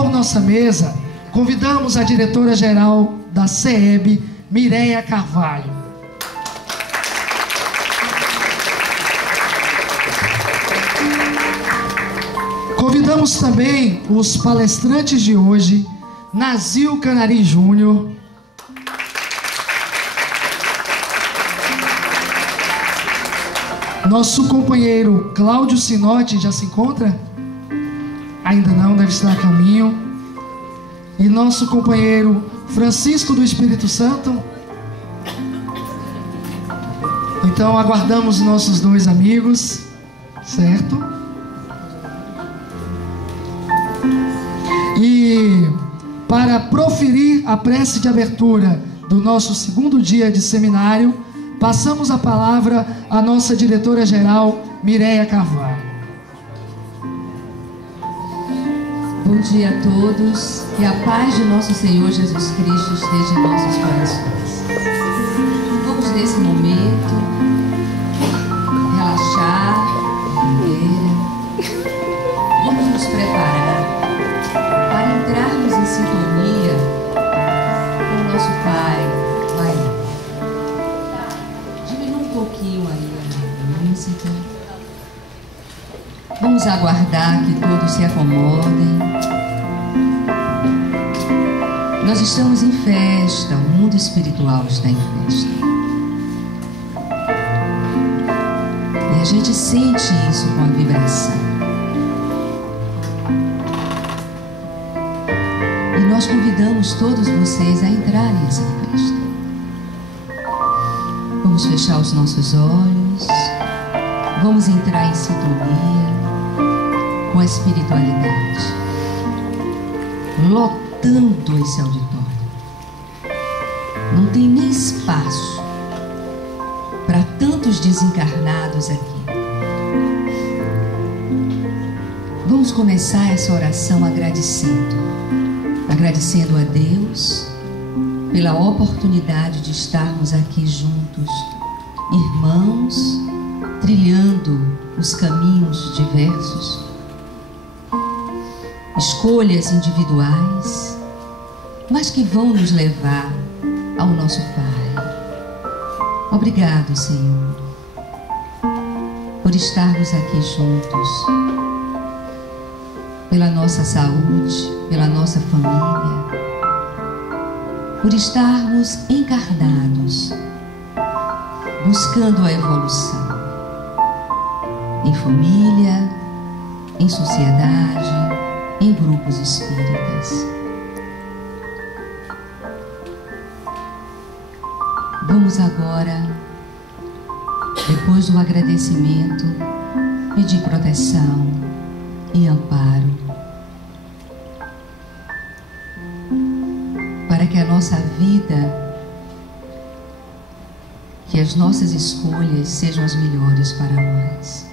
compor nossa mesa, convidamos a diretora-geral da CEB, Mireia Carvalho. Convidamos também os palestrantes de hoje, Nazil Canari Júnior, nosso companheiro Cláudio Sinotti. Já se encontra? Ainda não, deve estar a caminho. E nosso companheiro Francisco do Espírito Santo. Então aguardamos nossos dois amigos, certo? E para proferir a prece de abertura do nosso segundo dia de seminário, passamos a palavra à nossa diretora-geral, Mireia Carvalho. Bom dia a todos, que a paz de nosso Senhor Jesus Cristo esteja em nossos corações. Vamos nesse momento relaxar, vamos nos preparar para entrarmos em sintonia com o nosso Pai. Diminua um pouquinho aí a música. Vamos aguardar que todos se acomodem. Nós estamos em festa, o mundo espiritual está em festa. E a gente sente isso com a vibração. E nós convidamos todos vocês a entrarem nessa festa. Vamos fechar os nossos olhos. Vamos entrar em sintonia com a espiritualidade, lotando esse auditório. Não tem nem espaço para tantos desencarnados aqui. Vamos começar essa oração agradecendo a Deus pela oportunidade de estarmos aqui juntos, irmãos, trilhando os caminhos diversos, escolhas individuais, mas que vão nos levar ao nosso Pai. Obrigado, Senhor, por estarmos aqui juntos, pela nossa saúde, pela nossa família, por estarmos encarnados, buscando a evolução, em família, em sociedade, em grupos espíritas. Vamos agora, depois do agradecimento, pedir proteção e amparo para que a nossa vida, que as nossas escolhas sejam as melhores para nós.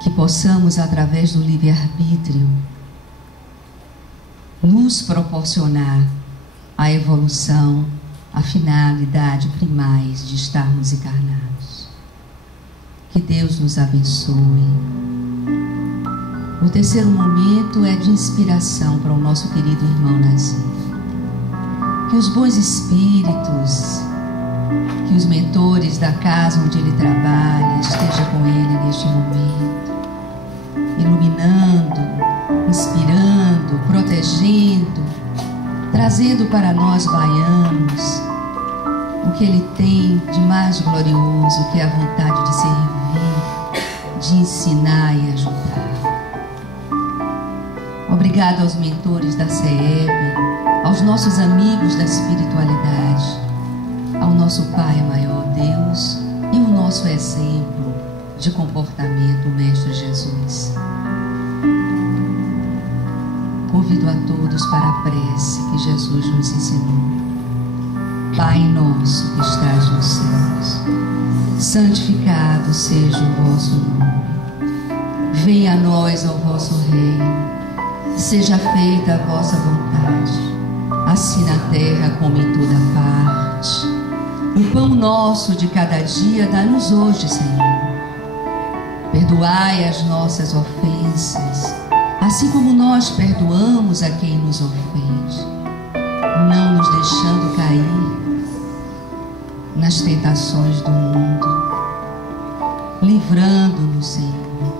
Que possamos, através do livre-arbítrio, nos proporcionar a evolução, a finalidade primais de estarmos encarnados. Que Deus nos abençoe. O terceiro momento é de inspiração para o nosso querido irmão Nazil. Que os bons espíritos, que os mentores da casa onde ele trabalha estejam com ele neste momento, iluminando, inspirando, protegendo, trazendo para nós baianos o que ele tem de mais glorioso, que é a vontade de servir, de ensinar e ajudar. Obrigado aos mentores da CEB, aos nossos amigos da espiritualidade, ao nosso Pai maior, Deus, e o nosso exemplo de comportamento, o Mestre Jesus. Convido a todos para a prece que Jesus nos ensinou. Pai nosso que estás nos céus, santificado seja o vosso nome. Venha a nós o vosso reino. Seja feita a vossa vontade, assim na terra como em toda parte. O pão nosso de cada dia dá-nos hoje, Senhor. Perdoai as nossas ofensas, assim como nós perdoamos a quem nos ofende, não nos deixando cair nas tentações do mundo, livrando-nos, Senhor,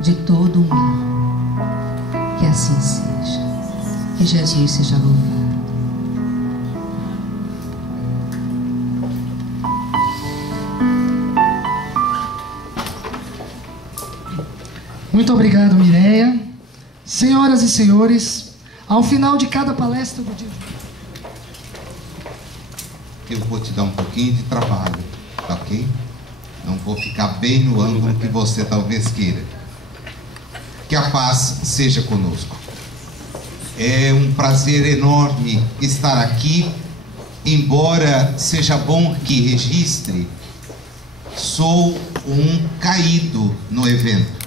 de todo o mal. Que assim seja. Que Jesus seja louvado. Muito obrigado, Mireia. Senhoras e senhores, ao final de cada palestra do dia, eu vou te dar um pouquinho de trabalho, tá ok? Não vou ficar bem no ângulo que você talvez queira. Que a paz seja conosco. É um prazer enorme estar aqui, embora seja bom que registre, sou um caído no evento.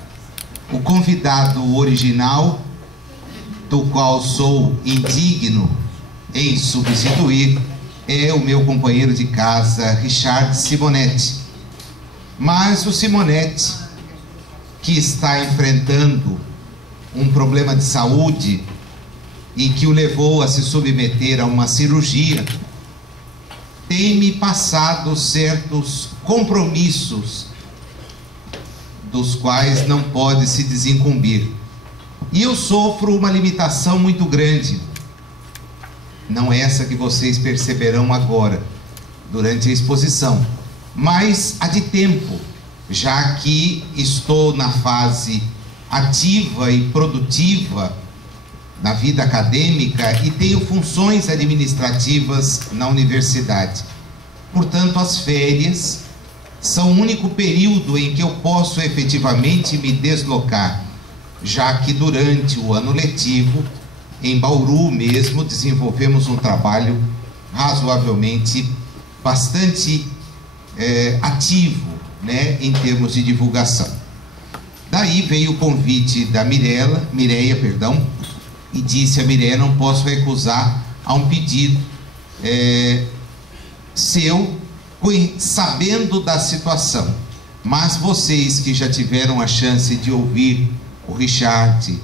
O convidado original, do qual sou indigno em substituir, é o meu companheiro de casa, Richard Simonetti. Mas o Simonetti, que está enfrentando um problema de saúde e que o levou a se submeter a uma cirurgia, tem me passado certos compromissos dos quais não pode se desincumbir. E eu sofro uma limitação muito grande, não essa que vocês perceberão agora, durante a exposição, mas a de tempo, já que estou na fase ativa e produtiva na vida acadêmica e tenho funções administrativas na universidade. Portanto, as férias são o único período em que eu posso efetivamente me deslocar, já que durante o ano letivo, em Bauru mesmo, desenvolvemos um trabalho razoavelmente bastante ativo, né, em termos de divulgação. Daí veio o convite da Mireia, e disse a Mireia: não posso recusar a um pedido seu, sabendo da situação, mas vocês que já tiveram a chance de ouvir o Richard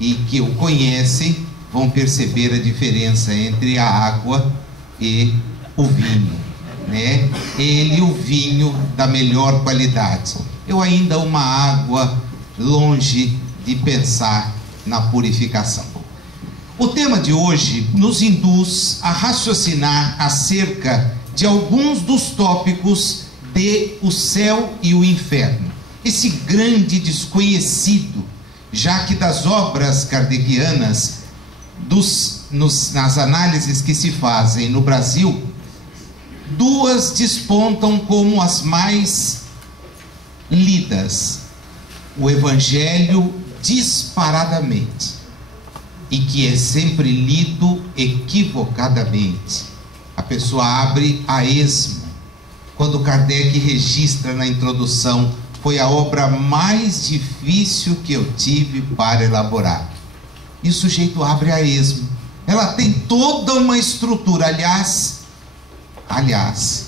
e que o conhecem, vão perceber a diferença entre a água e o vinho, né? Ele, o vinho da melhor qualidade. Eu ainda uma água longe de pensar na purificação. O tema de hoje nos induz a raciocinar acerca de alguns dos tópicos de o céu e o inferno. Esse grande desconhecido, já que das obras kardecianas, nas análises que se fazem no Brasil, duas despontam como as mais lidas: o Evangelho disparadamente, e que é sempre lido equivocadamente. A pessoa abre a esmo. Quando Kardec registra na introdução: foi a obra mais difícil que eu tive para elaborar. E o sujeito abre a esmo. Ela tem toda uma estrutura. Aliás,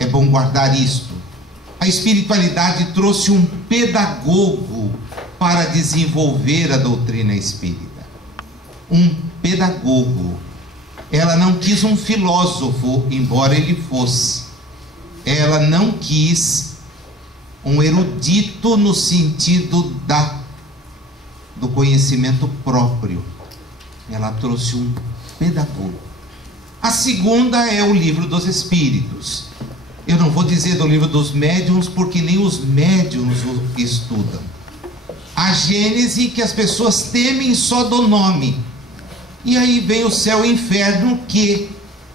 é bom guardar isto. A espiritualidade trouxe um pedagogo para desenvolver a doutrina espírita. Um pedagogo. Ela não quis um filósofo, embora ele fosse. Ela não quis um erudito no sentido do conhecimento próprio. Ela trouxe um pedagogo. A segunda é o Livro dos Espíritos. Eu não vou dizer do Livro dos Médiuns, porque nem os médiuns o estudam. A Gênese, que as pessoas temem só do nome. E aí vem o céu e o inferno, que...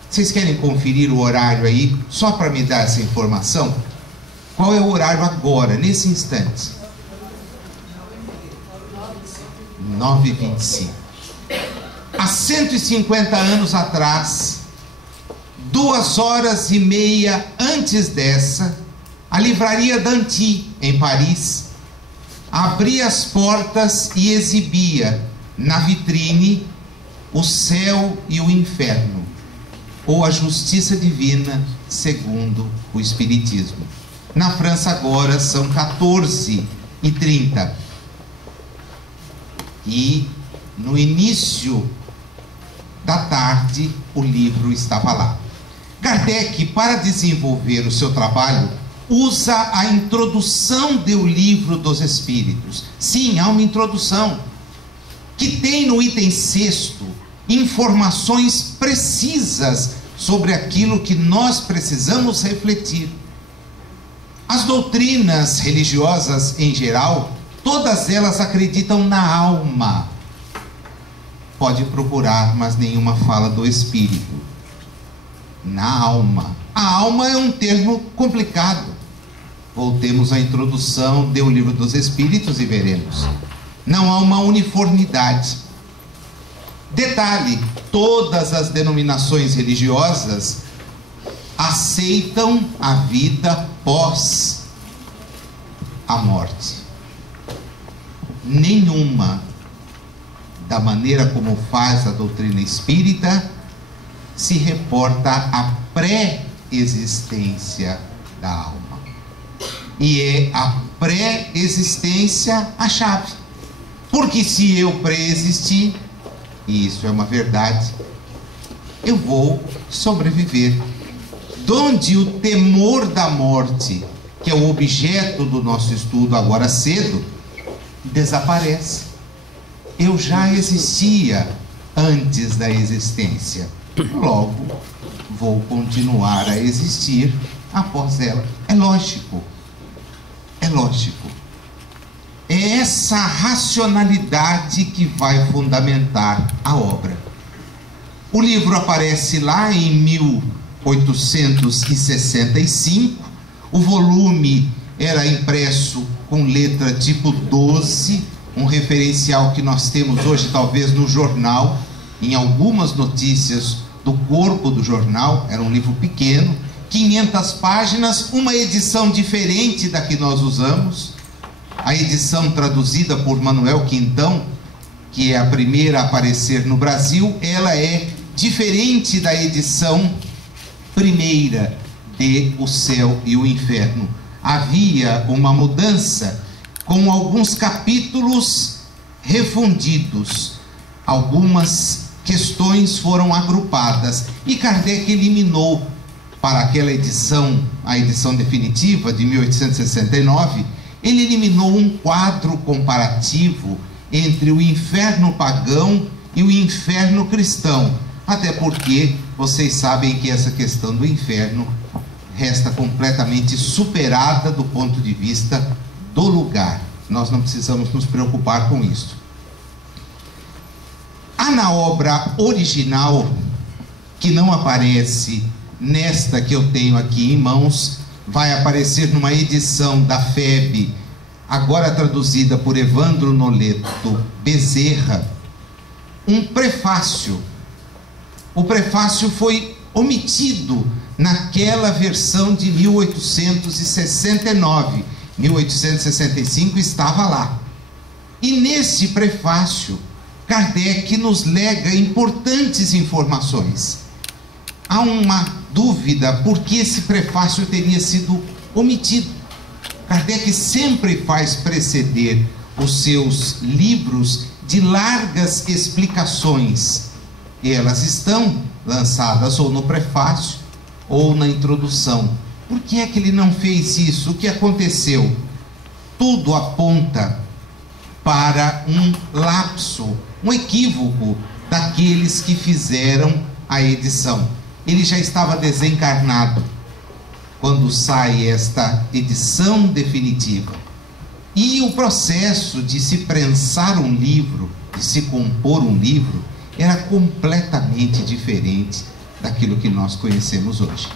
Vocês querem conferir o horário aí, só para me dar essa informação? Qual é o horário agora, nesse instante? 9h25. Há 150 anos atrás, 2h30 antes dessa, a livraria Danty, em Paris, abria as portas e exibia na vitrine o céu e o inferno, ou a justiça divina segundo o Espiritismo. Na França agora são 14h30. E no início da tarde o livro estava lá. Kardec, para desenvolver o seu trabalho, usa a introdução do Livro dos Espíritos. Sim, há uma introdução que tem no item 6º informações precisas sobre aquilo que nós precisamos refletir. As doutrinas religiosas em geral, todas elas acreditam na alma. Pode procurar, mas nenhuma fala do espírito. Na alma. A alma é um termo complicado. Voltemos à introdução do Livro dos Espíritos e veremos. Não há uma uniformidade. Detalhe, todas as denominações religiosas aceitam a vida pós a morte. Nenhuma, da maneira como faz a doutrina espírita, se reporta à pré-existência da alma. E é a pré-existência a chave. Porque se eu pré-existir, e isso é uma verdade, eu vou sobreviver. Donde o temor da morte, que é o objeto do nosso estudo agora cedo, desaparece. Eu já existia antes da existência. Logo, vou continuar a existir após ela. É lógico. É lógico. É essa racionalidade que vai fundamentar a obra. O livro aparece lá em 1865. O volume era impresso com letra tipo 12, um referencial que nós temos hoje talvez no jornal, em algumas notícias do corpo do jornal. Era um livro pequeno, 500 páginas, uma edição diferente da que nós usamos. A edição traduzida por Manuel Quintão, que é a primeira a aparecer no Brasil, ela é diferente da edição primeira de O Céu e o Inferno. Havia uma mudança com alguns capítulos refundidos. Algumas questões foram agrupadas e Kardec eliminou para aquela edição, a edição definitiva de 1869, ele eliminou um quadro comparativo entre o inferno pagão e o inferno cristão, até porque vocês sabem que essa questão do inferno resta completamente superada do ponto de vista do lugar. Nós não precisamos nos preocupar com isso. Há na obra original, que não aparece nesta que eu tenho aqui em mãos, vai aparecer numa edição da FEB, agora traduzida por Evandro Noleto Bezerra, um prefácio. O prefácio foi omitido naquela versão de 1869. 1865 estava lá. E nesse prefácio, Kardec nos lega importantes informações. Há uma dúvida por que esse prefácio teria sido omitido. Kardec sempre faz preceder os seus livros de largas explicações. E elas estão lançadas ou no prefácio ou na introdução. Por que é que ele não fez isso? O que aconteceu? Tudo aponta para um lapso, um equívoco daqueles que fizeram a edição. Ele já estava desencarnado quando sai esta edição definitiva. E o processo de se prensar um livro, de se compor um livro, era completamente diferente daquilo que nós conhecemos hoje.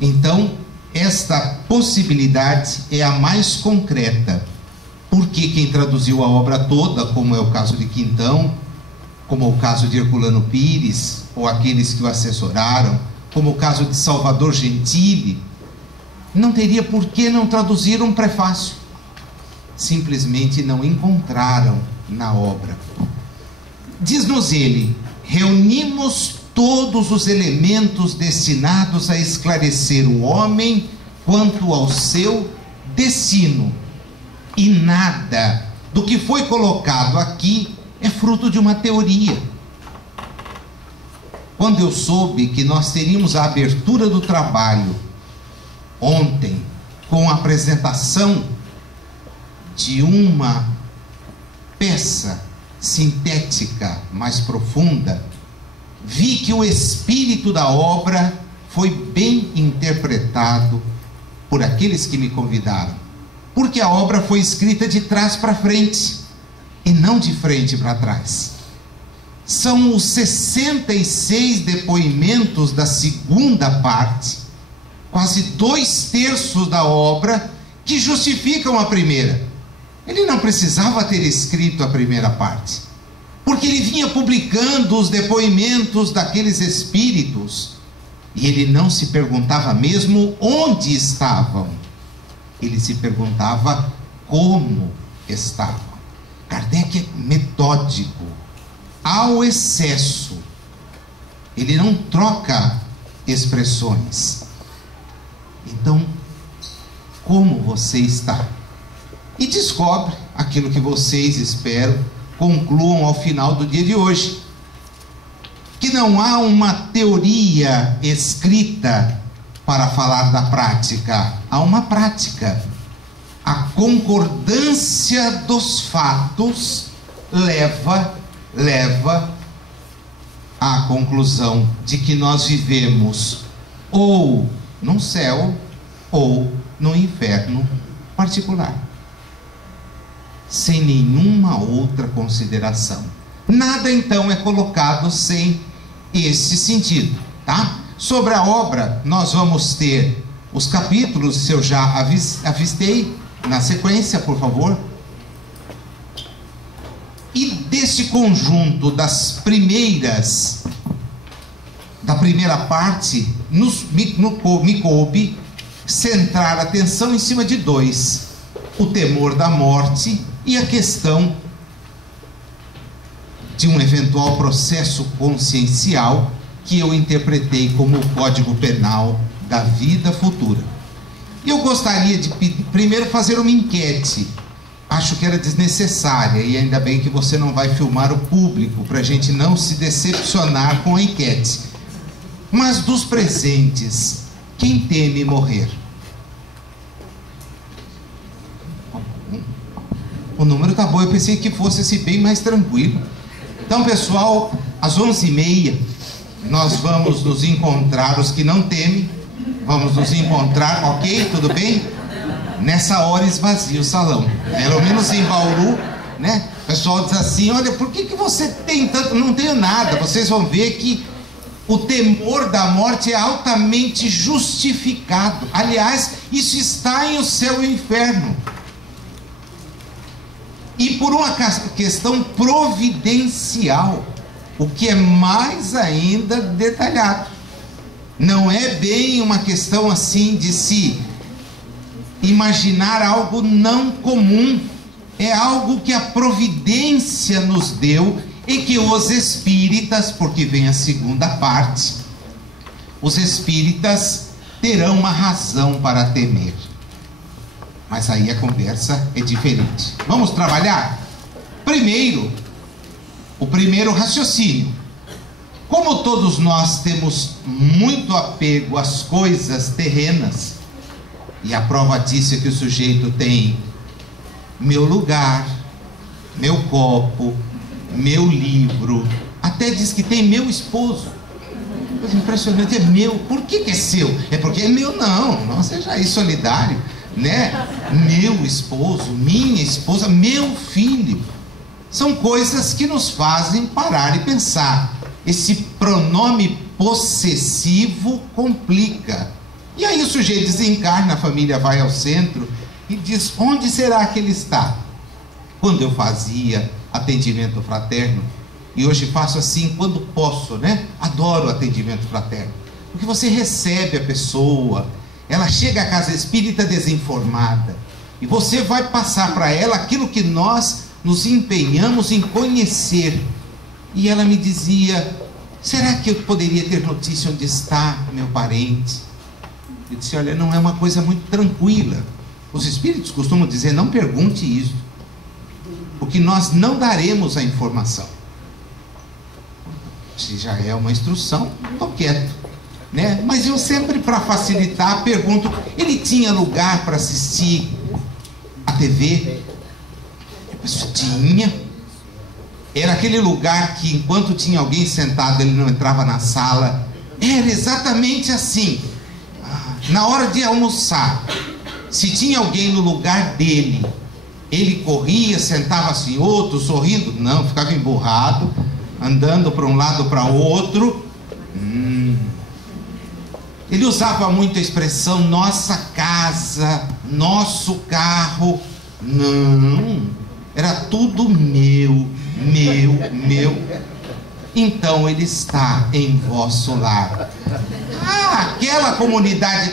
Então, esta possibilidade é a mais concreta, porque quem traduziu a obra toda, como é o caso de Quintão, como o caso de Herculano Pires, ou aqueles que o assessoraram, como o caso de Salvador Gentili, não teria por que não traduzir um prefácio. Simplesmente não encontraram na obra. Diz-nos ele: reunimos todos os elementos destinados a esclarecer o homem quanto ao seu destino, e nada do que foi colocado aqui é fruto de uma teoria. Quando eu soube que nós teríamos a abertura do trabalho ontem, com a apresentação de uma peça sintética mais profunda, vi que o espírito da obra foi bem interpretado por aqueles que me convidaram, porque a obra foi escrita de trás para frente e não de frente para trás. São os 66 depoimentos da segunda parte, quase 2/3 da obra, que justificam a primeira. Ele não precisava ter escrito a primeira parte, porque ele vinha publicando os depoimentos daqueles espíritos, e ele não se perguntava mesmo onde estavam, ele se perguntava como estavam. Kardec é metódico ao excesso, ele não troca expressões. Então, como você está? E descobre aquilo que vocês, espero, concluam ao final do dia de hoje, que não há uma teoria escrita para falar da prática, há uma prática. A concordância dos fatos leva à conclusão de que nós vivemos ou no céu ou no inferno particular, sem nenhuma outra consideração. Nada então é colocado sem esse sentido, tá? Sobre a obra, nós vamos ter os capítulos, se eu já avistei, na sequência, por favor. E desse conjunto da primeira parte, me coube centrar a atenção em cima de 2: o temor da morte e a questão de um eventual processo consciencial, que eu interpretei como o Código Penal da vida futura. E eu gostaria de primeiro fazer uma enquete. Acho que era desnecessária, e ainda bem que você não vai filmar o público, para a gente não se decepcionar com a enquete. Mas dos presentes, quem teme morrer? O número tá bom, eu pensei que fosse assim, bem mais tranquilo. Então, pessoal, às 11h30, nós vamos nos encontrar, os que não temem, vamos nos encontrar, ok? Tudo bem? Nessa hora esvazia o salão, pelo menos em Bauru, né? O pessoal diz assim: olha, por que você tem tanto? Não tenho nada. Vocês vão ver que o temor da morte é altamente justificado. Aliás, isso está em O Céu e o Inferno. E por uma questão providencial, o que é mais ainda detalhado. Não é bem uma questão assim de se imaginar algo não comum. É algo que a providência nos deu e que os espíritas, porque vem a segunda parte, os espíritas terão uma razão para temer. Mas aí a conversa é diferente. Vamos trabalhar? Primeiro, o primeiro raciocínio. Como todos nós temos muito apego às coisas terrenas, e a prova disso é que o sujeito tem meu lugar, meu copo, meu livro, até diz que tem meu esposo. Coisa impressionante, é meu. Por que é seu? É porque é meu? Não seja aí solidário, né? Meu esposo, minha esposa, meu filho. São coisas que nos fazem parar e pensar. Esse pronome possessivo complica. E aí o sujeito desencarna, a família vai ao centro e diz: onde será que ele está? Quando eu fazia atendimento fraterno, e hoje faço assim quando posso, né? Adoro atendimento fraterno, porque você recebe a pessoa, ela chega à casa espírita desinformada, e você vai passar para ela aquilo que nós nos empenhamos em conhecer. E ela me dizia: será que eu poderia ter notícia onde está meu parente? Eu disse: olha, não é uma coisa muito tranquila. Os espíritos costumam dizer: não pergunte isso. porque nós não daremos a informação. Se já é uma instrução, estou quieto, né? Mas eu sempre, para facilitar, pergunto: ele tinha lugar para assistir a TV? Isso tinha. Era aquele lugar que, enquanto tinha alguém sentado, ele não entrava na sala. Era exatamente assim. Na hora de almoçar, se tinha alguém no lugar dele, ele corria, sentava-se em outro, sorrindo? Não, ficava emburrado, andando para um lado para o outro. Ele usava muito a expressão nossa casa, nosso carro. Não, era tudo meu. Então ele está em vosso lar. Aquela comunidade,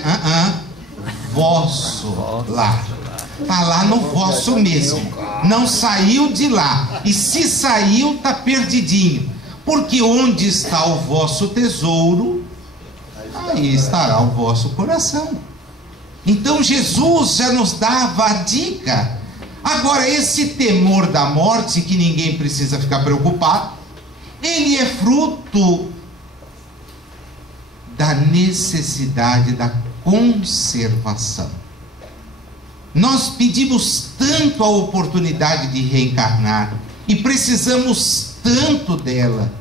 vosso lar. Está lá no vosso mesmo. Não saiu de lá. E se saiu, está perdidinho. Porque onde está o vosso tesouro, aí estará o vosso coração. Então Jesus já nos dava a dica. Agora, esse temor da morte, que ninguém precisa ficar preocupado, ele é fruto da necessidade da conservação. Nós pedimos tanto a oportunidade de reencarnar e precisamos tanto dela,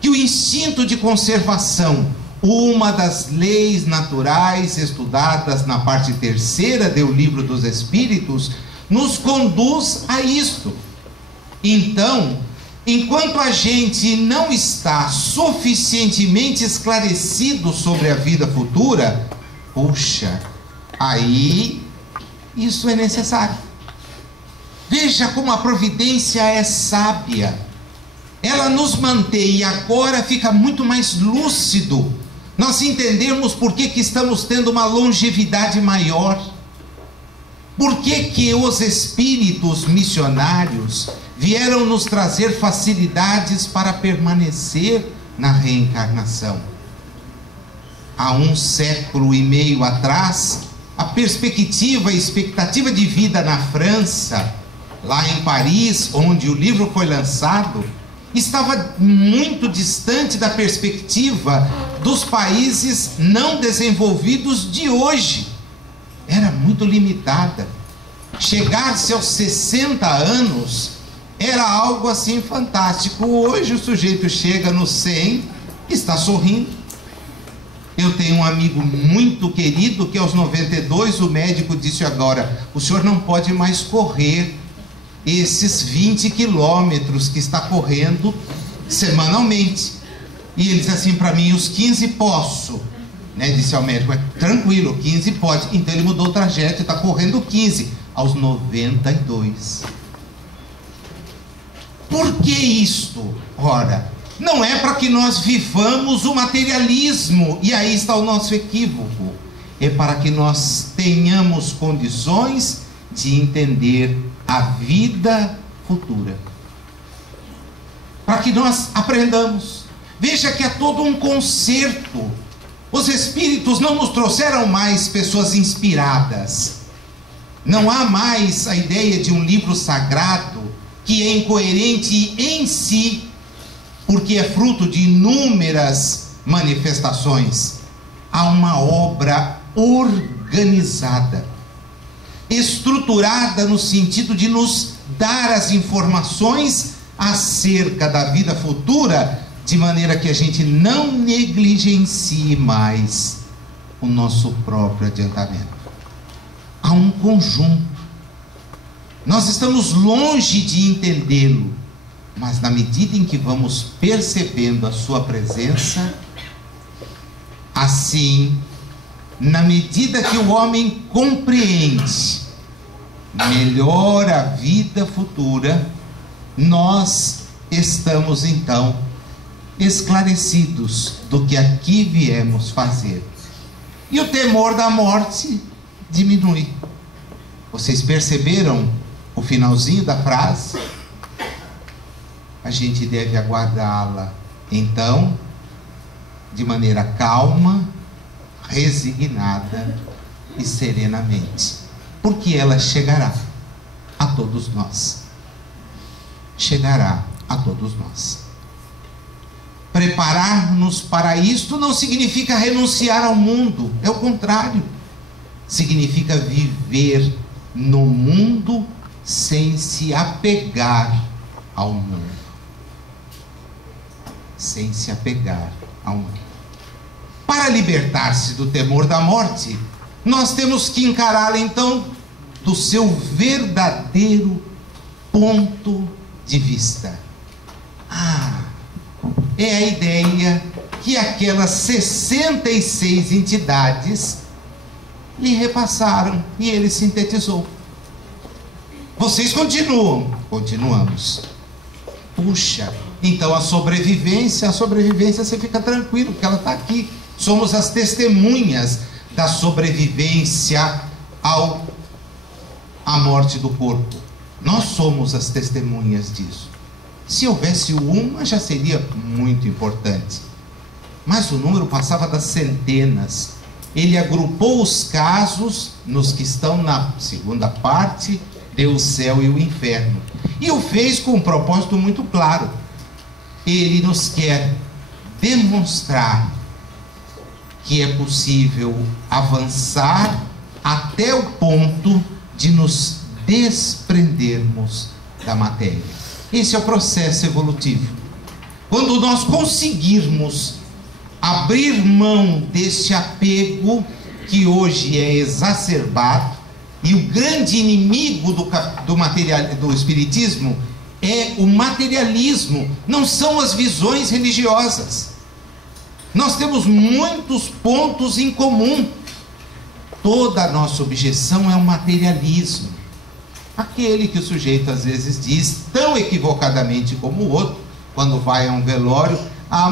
que o instinto de conservação, uma das leis naturais estudadas na parte 3ª do Livro dos Espíritos, nos conduz a isto. Então, enquanto a gente não está suficientemente esclarecido sobre a vida futura, puxa, aí isso é necessário. Veja como a providência é sábia. Ela nos mantém, e agora fica muito mais lúcido nós entendermos por que estamos tendo uma longevidade maior. Por que os espíritos missionários vieram nos trazer facilidades para permanecer na reencarnação? Há 1,5 séculos atrás, a perspectiva e expectativa de vida na França, lá em Paris, onde o livro foi lançado, estava muito distante da perspectiva dos países não desenvolvidos de hoje. Era muito limitada. Chegar-se aos 60 anos era algo assim fantástico. Hoje o sujeito chega nos 100 e está sorrindo. Eu tenho um amigo muito querido que aos 92 o médico disse: agora, o senhor não pode mais correr esses 20 quilômetros que está correndo semanalmente. E ele disse assim para mim: os 15 posso. Disse ao médico: tranquilo, 15 pode. Então ele mudou o trajeto e está correndo 15 aos 92. Por que isto? Ora, não é para que nós vivamos o materialismo, e aí está o nosso equívoco. É para que nós tenhamos condições de entender a vida futura, para que nós aprendamos. Veja que é todo um concerto. Os espíritos não nos trouxeram mais pessoas inspiradas. Não há mais a ideia de um livro sagrado que é incoerente em si, porque é fruto de inúmeras manifestações. Há uma obra organizada, estruturada no sentido de nos dar as informações acerca da vida futura, de maneira que a gente não negligencie mais o nosso próprio adiantamento. Há um conjunto. Nós estamos longe de entendê-lo, mas na medida em que vamos percebendo a sua presença, assim, na medida que o homem compreende melhor a vida futura, nós estamos então esclarecidos do que aqui viemos fazer. E o temor da morte diminui. Vocês perceberam o finalzinho da frase? A gente deve aguardá-la, então, de maneira calma, resignada e serenamente, porque ela chegará a todos nós. chegará a todos nós. Preparar-nos para isto não significa renunciar ao mundo, é o contrário. Significa viver no mundo sem se apegar ao mundo. Sem se apegar ao mundo. Para libertar-se do temor da morte, nós temos que encará-la então do seu verdadeiro ponto de vista. É a ideia que aquelas 66 entidades lhe repassaram e ele sintetizou. Vocês continuam? Continuamos. Puxa, então a sobrevivência você fica tranquilo, porque ela está aqui. Somos as testemunhas da sobrevivência à morte do corpo. Nós somos as testemunhas disso. Se houvesse uma, já seria muito importante. Mas o número passava das centenas. Ele agrupou os casos nos que estão na segunda parte, deu o céu e o inferno. E o fez com um propósito muito claro. Ele nos quer demonstrar que é possível avançar até o ponto de nos desprendermos da matéria. Esse é o processo evolutivo. Quando nós conseguirmos abrir mão deste apego que hoje é exacerbado, e o grande inimigo do espiritismo é o materialismo, não são as visões religiosas. Nós temos muitos pontos em comum. Toda a nossa objeção é o materialismo. Aquele que o sujeito às vezes diz, tão equivocadamente como o outro, quando vai a um velório,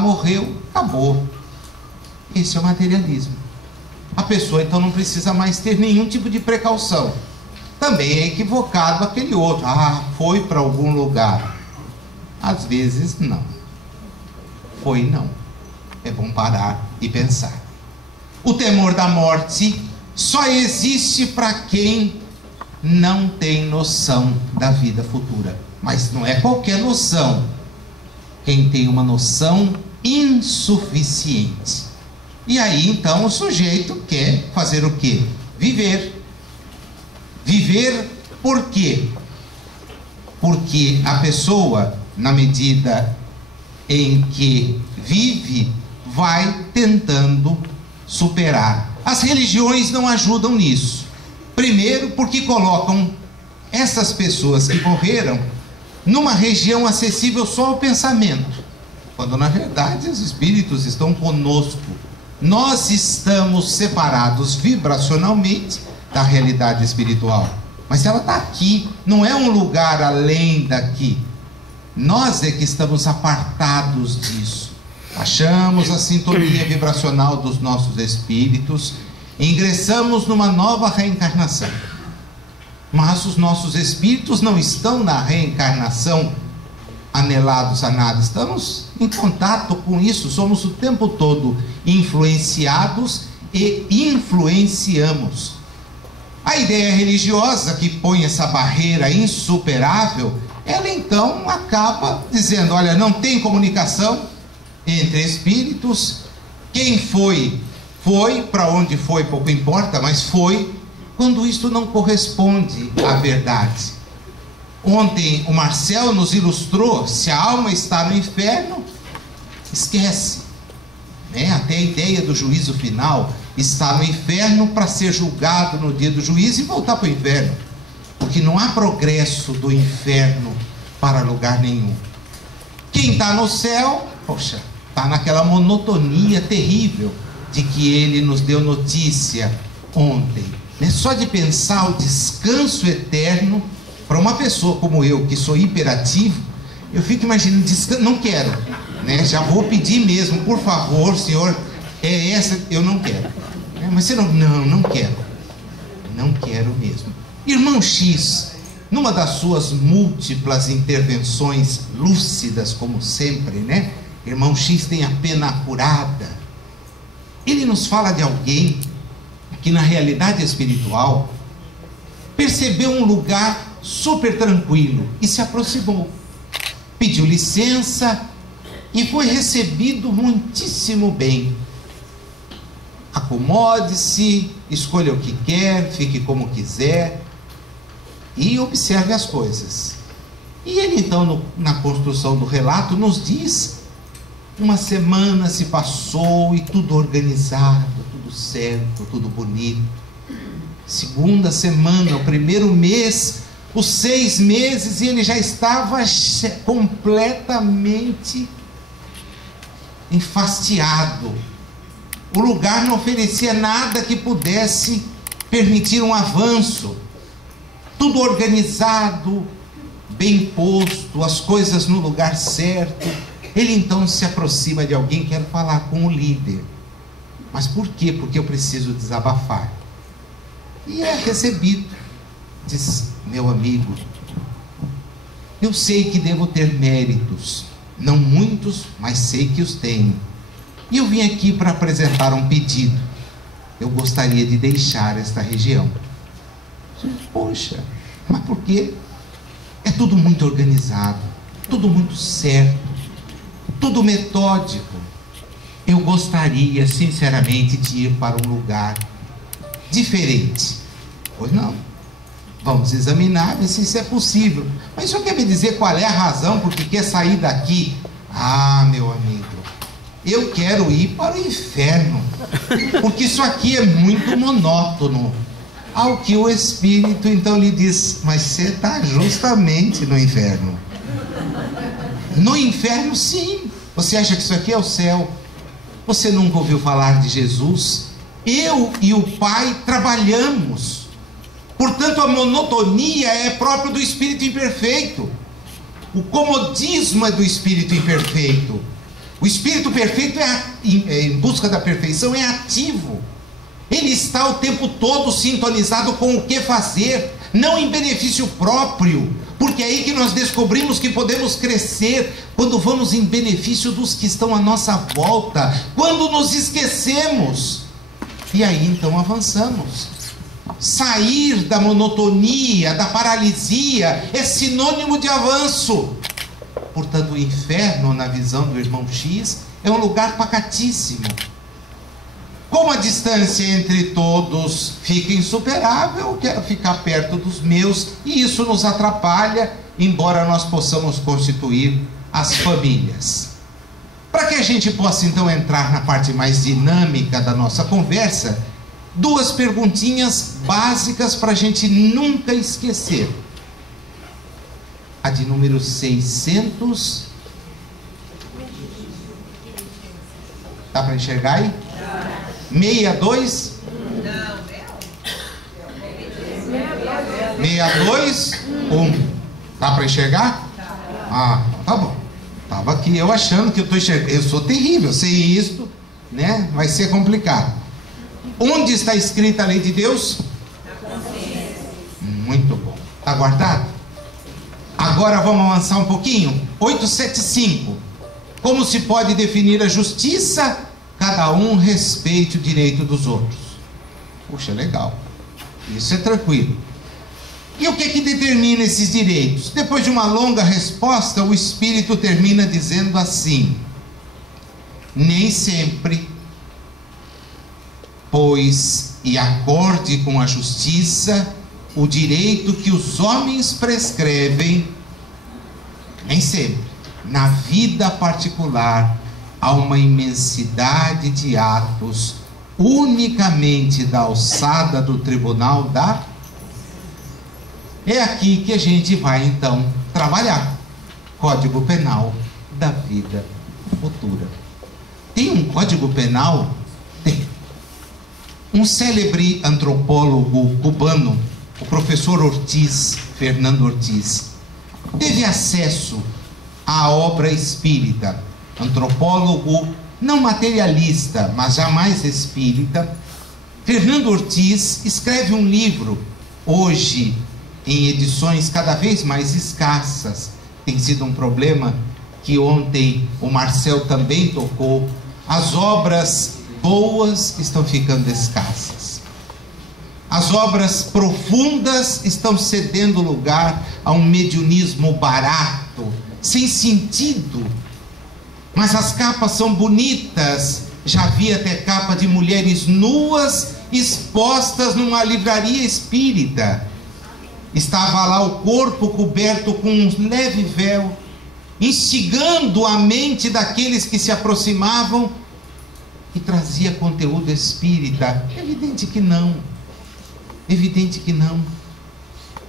morreu, acabou. Esse é o materialismo. A pessoa então não precisa mais ter nenhum tipo de precaução. Também é equivocado aquele outro, foi para algum lugar. Às vezes não. Foi não. É bom parar e pensar. O temor da morte só existe para quem não tem noção da vida futura. Mas não é qualquer noção. Quem tem uma noção insuficiente. E aí então o sujeito quer fazer o quê? Viver. Viver por quê? Porque a pessoa, na medida em que vive, vai tentando superar. As religiões não ajudam nisso. Primeiro, porque colocam essas pessoas que morreram numa região acessível só ao pensamento, quando na verdade os espíritos estão conosco. Nós estamos separados vibracionalmente da realidade espiritual, mas ela está aqui, não é um lugar além daqui. Nós é que estamos apartados disso. Achamos a sintonia vibracional dos nossos espíritos, ingressamos numa nova reencarnação. Mas os nossos espíritos não estão na reencarnação anelados a nada, estamos em contato com isso, somos o tempo todo influenciados e influenciamos. A ideia religiosa que põe essa barreira insuperável, ela então acaba dizendo, olha, não tem comunicação entre espíritos, quem foi, para onde foi, pouco importa, mas foi, quando isto não corresponde à verdade. Ontem o Marcel nos ilustrou, se a alma está no inferno, esquece, né? Até a ideia do juízo final, está no inferno para ser julgado no dia do juízo e voltar para o inferno, porque não há progresso do inferno para lugar nenhum. Quem está no céu, poxa, está naquela monotonia terrível de que ele nos deu notícia ontem, né? Só de pensar o descanso eterno. Para uma pessoa como eu, que sou hiperativo, eu fico imaginando, não quero, né? Já vou pedir mesmo, por favor, senhor, eu não quero. Mas você não quero. Não quero mesmo. Irmão X, numa das suas múltiplas intervenções lúcidas, como sempre, né? Irmão X tem a pena apurada. Ele nos fala de alguém que na realidade espiritual percebeu um lugar super tranquilo e se aproximou. pediu licença e foi recebido muitíssimo bem. Acomode-se, escolha o que quer, fique como quiser e observe as coisas. E ele então, na construção do relato, nos diz: uma semana se passou e tudo organizado, tudo certo, tudo bonito. Segunda semana, o primeiro mês, os 6 meses, e ele já estava completamente enfastiado. O lugar não oferecia nada que pudesse permitir um avanço. Tudo organizado, bem posto, as coisas no lugar certo. Ele então se aproxima de alguém e quer falar com o líder. Mas por quê? Porque eu preciso desabafar. E é recebido. Diz: meu amigo, eu sei que devo ter méritos, não muitos, mas sei que os tenho. E eu vim aqui para apresentar um pedido. Eu gostaria de deixar esta região. Poxa, mas por quê? É tudo muito organizado, tudo muito certo, tudo metódico. Eu gostaria, sinceramente, de ir para um lugar diferente. Pois não. Vamos examinar, ver se isso é possível. Mas o senhor quer me dizer qual é a razão por que quer sair daqui? Ah, meu amigo, eu quero ir para o inferno, porque isso aqui é muito monótono. Ao que o Espírito então lhe diz: mas você está justamente no inferno. No inferno, sim. Você acha que isso aqui é o céu? Você nunca ouviu falar de Jesus? Eu e o Pai trabalhamos. Portanto, a monotonia é própria do espírito imperfeito. O comodismo é do espírito imperfeito. O espírito perfeito em busca da perfeição é ativo. Ele está o tempo todo sintonizado com o que fazer, não em benefício próprio, porque é aí que nós descobrimos que podemos crescer, quando vamos em benefício dos que estão à nossa volta, quando nos esquecemos, e aí então avançamos. Sair da monotonia, da paralisia, é sinônimo de avanço. Portanto, o inferno, na visão do irmão X, é um lugar pacatíssimo. Como a distância entre todos fica insuperável, eu quero ficar perto dos meus, e isso nos atrapalha, embora nós possamos constituir as famílias. Para que a gente possa então entrar na parte mais dinâmica da nossa conversa, 2 perguntinhas básicas para a gente nunca esquecer. A de número 600. Dá para enxergar aí? 62? Não. 62, 1. Dá para enxergar? Ah, tá bom. Estava aqui eu achando que eu estou enxergando. Eu sou terrível, sei isso, né? Vai ser complicado. Onde está escrita a lei de Deus? Na consciência. Muito bom. Está guardado? Agora vamos avançar um pouquinho. 875. Como se pode definir a justiça? Cada um respeite o direito dos outros. Puxa, legal. Isso é tranquilo. E o que determina esses direitos? Depois de uma longa resposta, o Espírito termina dizendo assim: nem sempre, pois, e acorde com a justiça, o direito que os homens prescrevem, nem sempre, na vida particular, há uma imensidade de atos unicamente da alçada do tribunal da... É aqui que a gente vai então trabalhar. Código Penal da vida futura. Tem um Código Penal? Tem. Um célebre antropólogo cubano, o professor Ortiz, Fernando Ortiz, teve acesso à obra espírita. Antropólogo não materialista, mas jamais espírita. Fernando Ortiz escreve um livro, hoje em edições cada vez mais escassas. Tem sido um problema que ontem o Marcel também tocou. As obras boas estão ficando escassas. As obras profundas estão cedendo lugar a um mediunismo barato, sem sentido. Mas as capas são bonitas. Já havia até capa de mulheres nuas expostas numa livraria espírita. Estava lá o corpo coberto com um leve véu, instigando a mente daqueles que se aproximavam, e trazia conteúdo espírita. Evidente que não. Evidente que não.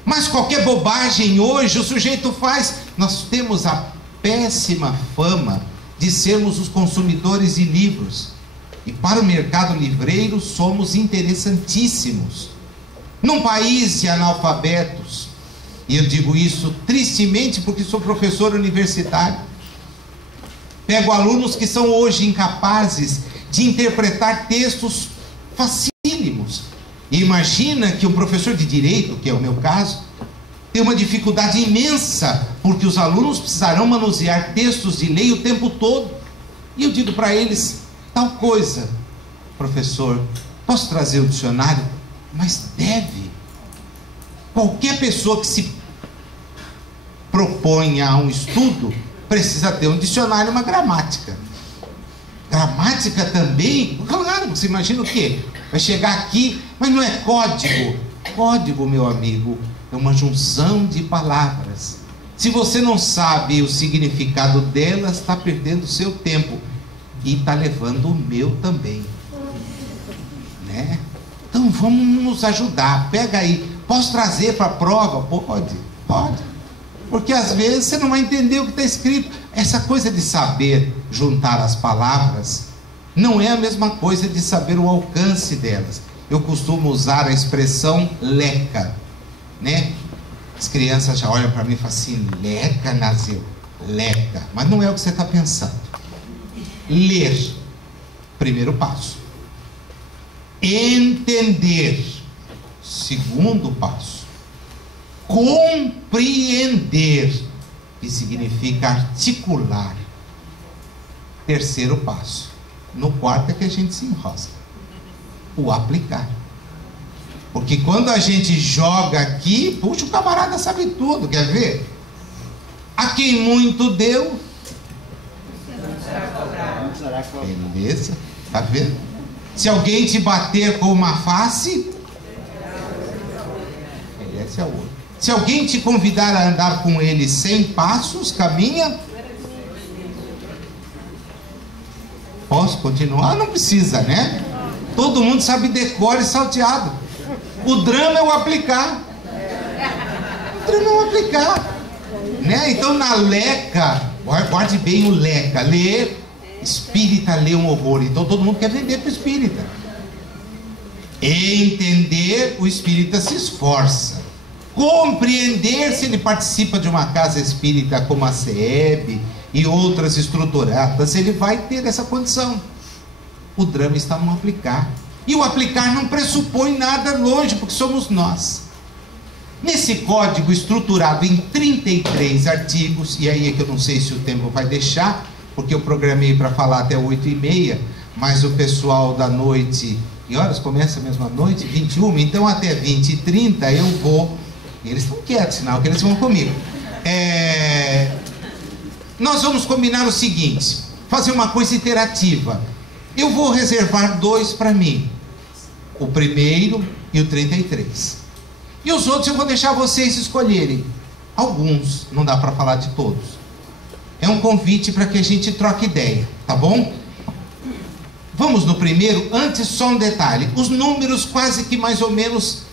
Mas qualquer bobagem hoje o sujeito faz. Nós temos a péssima fama de sermos os consumidores de livros. E para o mercado livreiro somos interessantíssimos. Num país de analfabetos, e eu digo isso tristemente porque sou professor universitário, pego alunos que são hoje incapazes de interpretar textos facílimos. E imagina que um professor de direito, que é o meu caso, tem uma dificuldade imensa, porque os alunos precisarão manusear textos de lei o tempo todo. E eu digo para eles, tal coisa, professor, posso trazer o dicionário? Mas deve. Qualquer pessoa que se propõe a um estudo precisa ter um dicionário e uma gramática. Gramática também? Claro, você imagina o quê? Vai chegar aqui, mas não é código. Código, meu amigo, é uma junção de palavras. Se você não sabe o significado delas, está perdendo o seu tempo. E está levando o meu também. Né? Então vamos nos ajudar. Pega aí. Posso trazer para a prova? Pode. Porque às vezes você não vai entender o que está escrito. Essa coisa de saber juntar as palavras não é a mesma coisa de saber o alcance delas. Eu costumo usar a expressão leca, né? As crianças já olham para mim e falam assim, leca, Nazil, leca. Mas não é o que você está pensando. Ler, primeiro passo. Entender, segundo passo. Compreender, que significa articular, terceiro passo. No quarto é que a gente se enrosca. O aplicar. Porque quando a gente joga aqui, puxa, o camarada sabe tudo, quer ver? A quem muito deu, beleza, tá vendo? Se alguém te bater com uma face, esse é o outro. Se alguém te convidar a andar com ele 100 passos, caminha. Posso continuar? Não precisa, né? Todo mundo sabe decor e salteado. O drama é o aplicar. O drama é o aplicar. Né? Então na leca, guarde bem o leca. Ler, espírita lê um horror. Então todo mundo quer vender para o espírita. Entender, o espírita se esforça. Compreender, se ele participa de uma casa espírita como a CEB e outras estruturadas, ele vai ter essa condição. O drama está no aplicar. E o aplicar não pressupõe nada longe, porque somos nós. Nesse código estruturado em 33 artigos, e aí é que eu não sei se o tempo vai deixar, porque eu programei para falar até 8h30, mas o pessoal da noite, e horas começa mesmo à noite? 21, então até 20h30 eu vou. Eles estão quietos, sinal que eles vão comigo. Nós vamos combinar o seguinte: fazer uma coisa interativa. Eu vou reservar 2 para mim, o primeiro e o 33. E os outros eu vou deixar vocês escolherem. Alguns, não dá para falar de todos. É um convite para que a gente troque ideia, tá bom? Vamos no primeiro. Antes, só um detalhe: os números quase que mais ou menos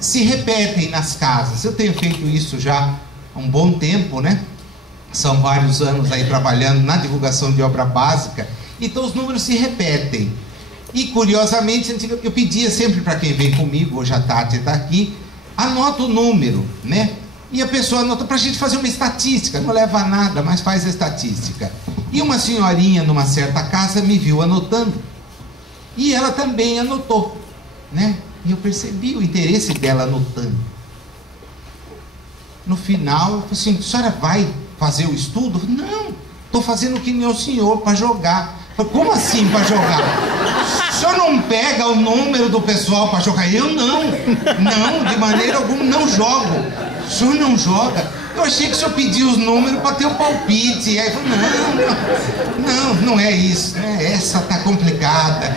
se repetem nas casas. Eu tenho feito isso já há um bom tempo, né? São vários anos aí trabalhando na divulgação de obra básica. Então os números se repetem. E curiosamente eu pedia sempre para quem vem comigo, hoje a Tati está aqui, anota o número, né? E a pessoa anota para a gente fazer uma estatística. Não leva a nada, mas faz a estatística. E uma senhorinha numa certa casa me viu anotando. E ela também anotou, né? E eu percebi o interesse dela anotando. No final, eu falei assim: a senhora vai fazer o estudo? Não, estou fazendo que nem o senhor, para jogar. Eu falei: como assim para jogar? O senhor não pega o número do pessoal para jogar? Eu não, de maneira alguma, não jogo. O senhor não joga? Eu achei que o senhor pediu os números para ter um palpite. Aí eu falei, não é isso, né? Essa tá complicada.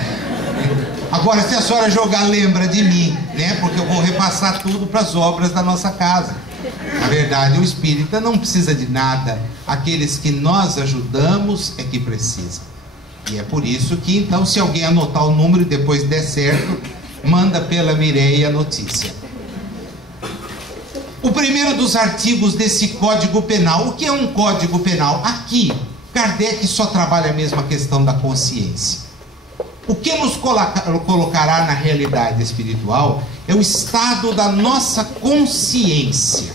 Agora, se a senhora jogar, lembra de mim, né? Porque eu vou repassar tudo para as obras da nossa casa. Na verdade, o espírita não precisa de nada. Aqueles que nós ajudamos é que precisam. E é por isso que, então, se alguém anotar o número e depois der certo, manda pela Mireia a notícia. O primeiro dos artigos desse Código Penal. O que é um Código Penal? Aqui, Kardec só trabalha mesmo a questão da consciência. O que nos colocará na realidade espiritual é o estado da nossa consciência.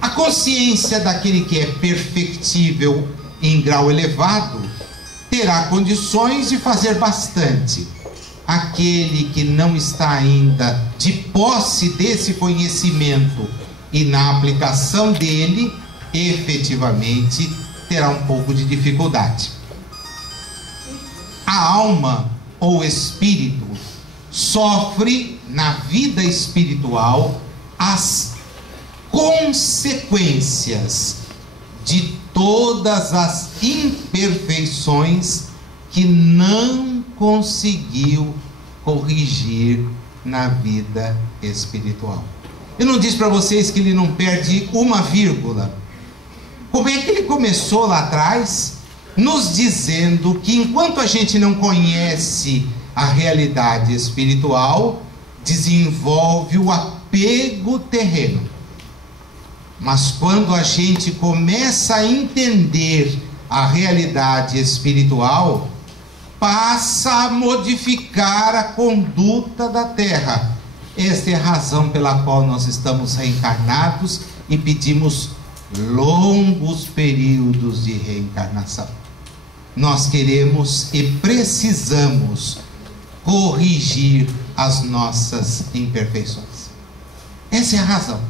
A consciência daquele que é perfectível em grau elevado terá condições de fazer bastante. Aquele que não está ainda de posse desse conhecimento e na aplicação dele, efetivamente terá um pouco de dificuldade. A alma ou espírito sofre na vida espiritual as consequências de todas as imperfeições que não conseguiu corrigir na vida espiritual. Eu não disse para vocês que ele não perde uma vírgula. Como é que ele começou lá atrás, nos dizendo que enquanto a gente não conhece a realidade espiritual, desenvolve o apego terreno. Mas quando a gente começa a entender a realidade espiritual, passa a modificar a conduta da terra. Esta é a razão pela qual nós estamos reencarnados e pedimos longos períodos de reencarnação. Nós queremos e precisamos corrigir as nossas imperfeições. Essa é a razão.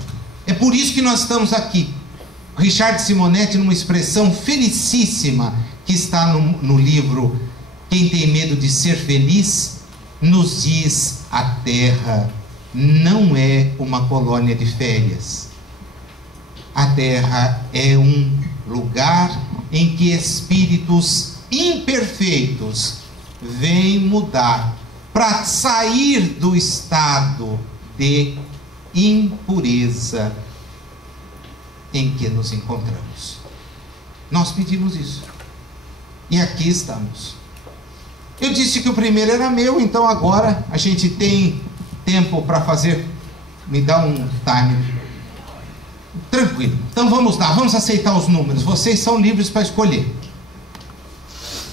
É por isso que nós estamos aqui. Richard Simonetti, numa expressão felicíssima que está no livro Quem Tem Medo de Ser Feliz, nos diz: a Terra não é uma colônia de férias. A Terra é um lugar em que espíritos imperfeitos vêm mudar para sair do estado de impureza em que nos encontramos. Nós pedimos isso. E aqui estamos. Eu disse que o primeiro era meu, então agora a gente tem tempo para fazer. Me dá um time. Tranquilo. Então vamos lá, vamos aceitar os números. Vocês são livres para escolher.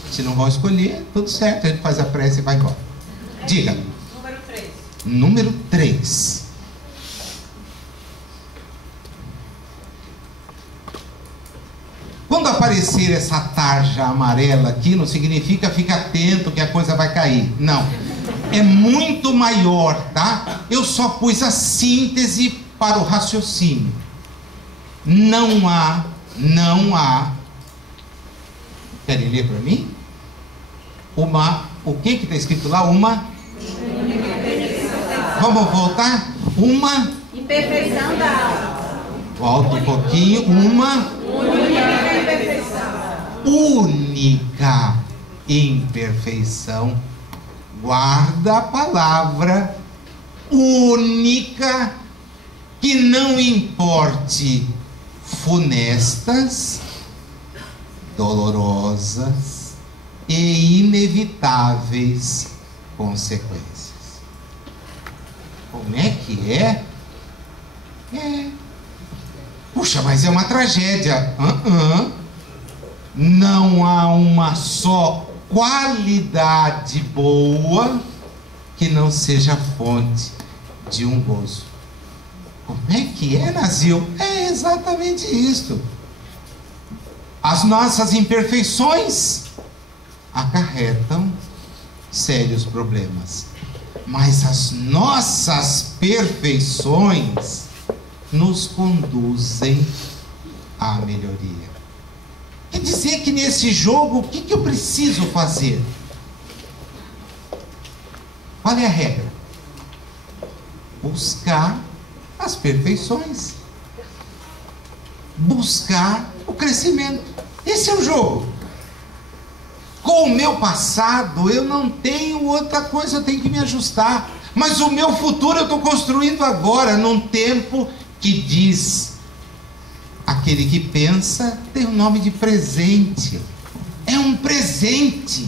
Se não vão escolher, tudo certo. A gente faz a prece e vai embora. Diga. Número 3. Número 3. Quando aparecer essa tarja amarela aqui, não significa fica atento que a coisa vai cair. Não. É muito maior, tá? Eu só pus a síntese para o raciocínio. Não há. Querem ler para mim? O que está escrito lá? Vamos voltar? Uma Imperfeição da alma. Volta um pouquinho. Única imperfeição. Guarda a palavra única, que não importe funestas, dolorosas e inevitáveis consequências. Como é que é? Puxa, mas é uma tragédia. Não há uma só qualidade boa que não seja fonte de um gozo. Como é que é, Nazil? É exatamente isto. As nossas imperfeições acarretam sérios problemas, mas as nossas perfeições nos conduzem à melhoria. Quer dizer que nesse jogo, o que eu preciso fazer? Qual é a regra? Buscar as perfeições. buscar o crescimento. Esse é o jogo. Com o meu passado, eu não tenho outra coisa, eu tenho que me ajustar. Mas o meu futuro eu estou construindo agora, num tempo que diz: aquele que pensa tem o nome de presente. É um presente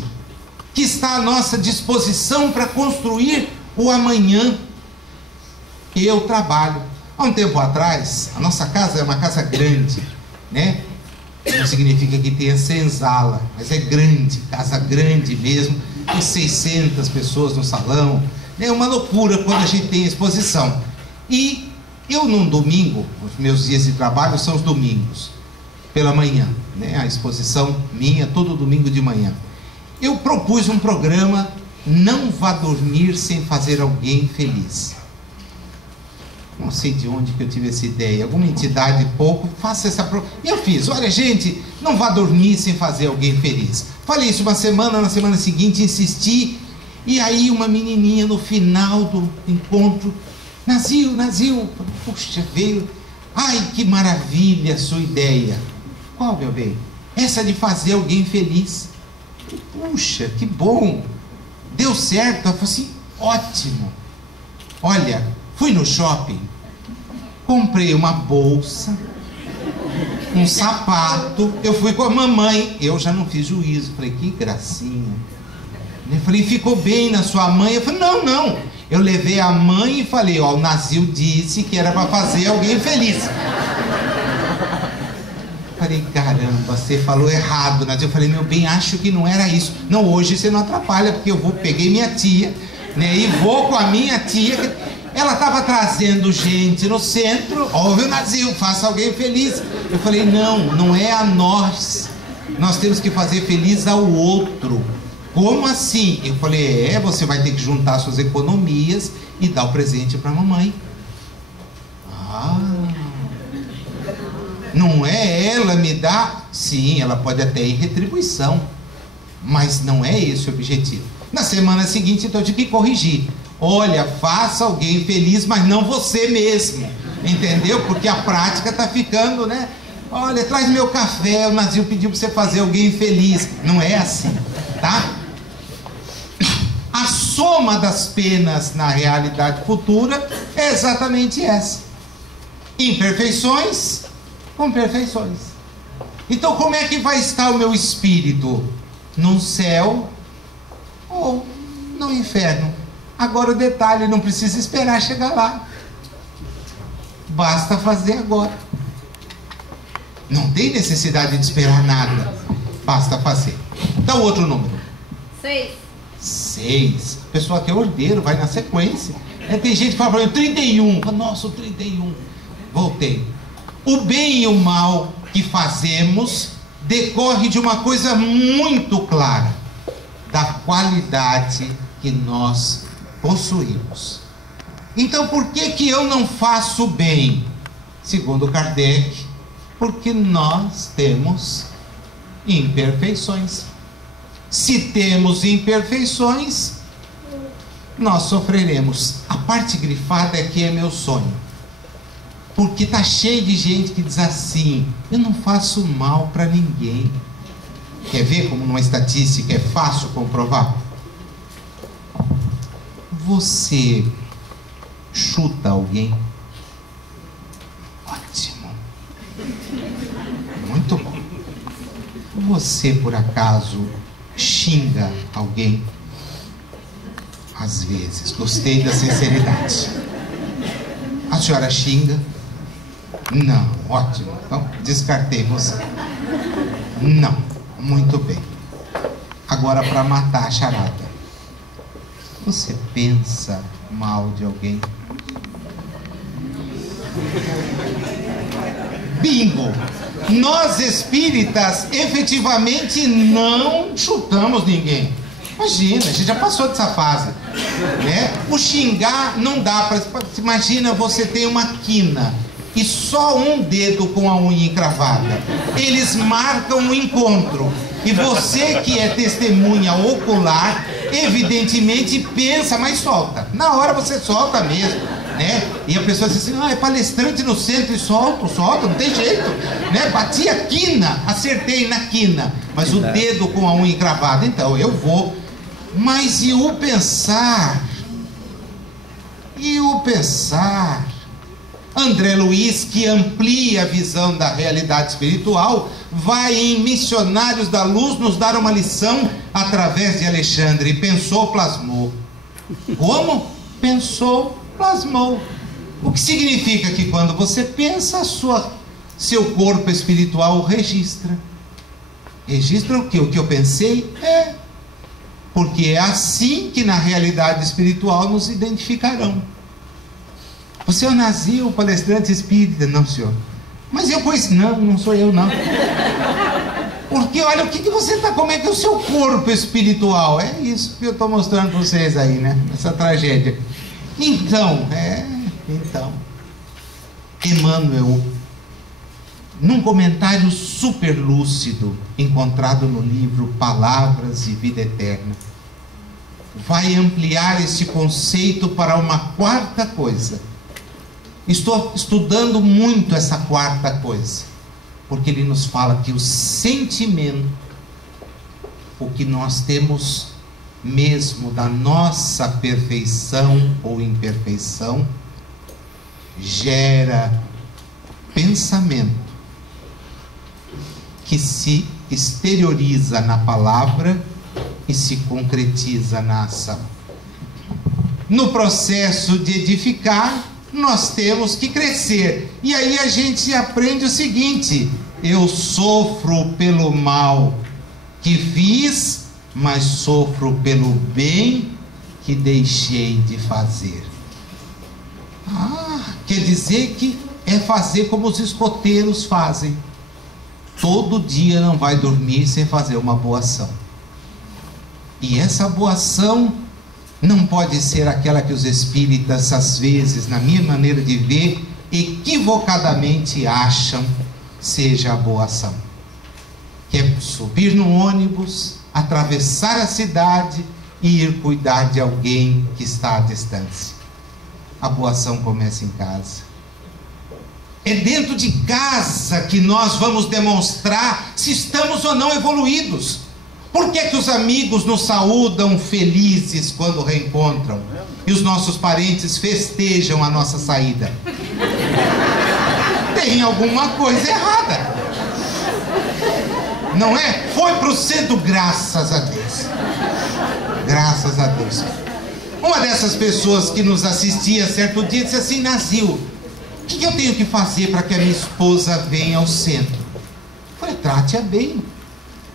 que está à nossa disposição para construir o amanhã. Eu trabalho. Há um tempo atrás, a nossa casa é uma casa grande, né? Não significa que tenha senzala, mas é grande, casa grande mesmo, com 600 pessoas no salão. É uma loucura quando a gente tem exposição. E eu, num domingo, os meus dias de trabalho são os domingos, pela manhã, né? A exposição minha, todo domingo de manhã. Eu propus um programa: não vá dormir sem fazer alguém feliz. Não sei de onde que eu tive essa ideia, alguma entidade pouco, faça essa... E eu fiz: olha gente, não vá dormir sem fazer alguém feliz. Falei isso uma semana, na semana seguinte insisti, e aí uma menininha no final do encontro: Nazil, puxa, veio, ai que maravilha a sua ideia. Qual, meu bem? Essa de fazer alguém feliz. Puxa, que bom, deu certo. Eu falei assim: ótimo. Olha, fui no shopping, comprei uma bolsa, um sapato, eu fui com a mamãe, eu já não fiz juízo, falei: que gracinha. Eu falei: ficou bem na sua mãe? Eu falei: não, eu levei a mãe e falei: ó, o Nazil disse que era para fazer alguém feliz. Falei: caramba, você falou errado, Nazil. Eu falei: meu bem, acho que não era isso. Não, hoje você não atrapalha, porque peguei minha tia, né, e vou com a minha tia. Ela estava trazendo gente no centro. Ouve o Nazil, faça alguém feliz. Eu falei: não é a nós temos que fazer feliz ao outro. Como assim? Eu falei: você vai ter que juntar suas economias e dar o presente para a mamãe. Não é ela me dar? Sim, ela pode até ir retribuição, mas não é esse o objetivo. Na semana seguinte, então, eu tive que corrigir: olha, faça alguém feliz, mas não você mesmo, entendeu? Porque a prática está ficando, né? Olha, traz meu café, o Nazil pediu para você fazer alguém feliz. Não é assim, tá? A soma das penas na realidade futura é exatamente essa: imperfeições com perfeições. Então, como é que vai estar o meu espírito? No céu ou no inferno? Agora o detalhe: não precisa esperar chegar lá, basta fazer agora. Não tem necessidade de esperar nada, basta fazer. Então, outro número: 6. A pessoa que é ordeiro vai na sequência. Tem gente que fala para mim: 31. Nossa, o 31. Voltei. O bem e o mal que fazemos decorre de uma coisa muito clara: da qualidade que nós possuímos. Então, por que eu não faço bem? Segundo Kardec, porque nós temos imperfeições. Se temos imperfeições, nós sofreremos. A parte grifada aqui é meu sonho, porque está cheio de gente que diz assim: eu não faço mal para ninguém. Quer ver como numa estatística é fácil comprovar? Você chuta alguém? Ótimo, muito bom. Você por acaso xinga alguém? Às vezes. Gostei da sinceridade. A senhora xinga? Não, ótimo. Então descartei você. Não, muito bem. Agora, para matar a charada: você pensa mal de alguém? Bingo! Nós espíritas efetivamente não chutamos ninguém. Imagina, a gente já passou dessa fase, né? O xingar não dá para... Imagina, você tem uma quina e só um dedo com a unha encravada. Eles marcam o encontro. E você que é testemunha ocular, evidentemente pensa, mas solta. Na hora você solta mesmo, né? E a pessoa diz assim, é palestrante no centro e solto, não tem jeito, né? Bati a quina, acertei na quina, mas o dedo com a unha encravada, então eu vou. Mas e o pensar? André Luiz, que amplia a visão da realidade espiritual, vai em Missionários da Luz nos dar uma lição através de Alexandre. Pensou, plasmou. Como? Pensou, plasmou. O que significa que quando você pensa, seu corpo espiritual registra. Registra o quê? O que eu pensei? Porque é assim que na realidade espiritual nos identificarão. O senhor Nazil, palestrante espírita? Não, senhor. Mas eu conheço. Não sou eu, não. Porque olha, como é que é o seu corpo espiritual? É isso que eu estou mostrando para vocês aí, né? Essa tragédia. Então, Emmanuel, num comentário super lúcido, encontrado no livro Palavras e Vida Eterna, vai ampliar esse conceito para uma quarta coisa. Estou estudando muito essa quarta coisa, porque ele nos fala que o sentimento, o que nós temos mesmo da nossa perfeição ou imperfeição, gera pensamento que se exterioriza na palavra e se concretiza na ação. No processo de edificar, nós temos que crescer. E aí a gente aprende o seguinte: eu sofro pelo mal que fiz, mas sofro pelo bem que deixei de fazer. Quer dizer que é fazer como os escoteiros fazem. Todo dia não vai dormir sem fazer uma boa ação. E essa boa ação não pode ser aquela que os espíritas, às vezes, na minha maneira de ver, equivocadamente acham seja a boa ação. Que é subir no ônibus, atravessar a cidade e ir cuidar de alguém que está à distância. A boa ação começa em casa. É dentro de casa que nós vamos demonstrar se estamos ou não evoluídos. Por que que os amigos nos saúdam felizes quando reencontram? E os nossos parentes festejam a nossa saída? Tem alguma coisa errada. Não é? Foi para o centro, graças a Deus. Graças a Deus. Uma dessas pessoas que nos assistia certo dia disse assim: Nazil, o que eu tenho que fazer para que a minha esposa venha ao centro? Eu falei: trate-a bem.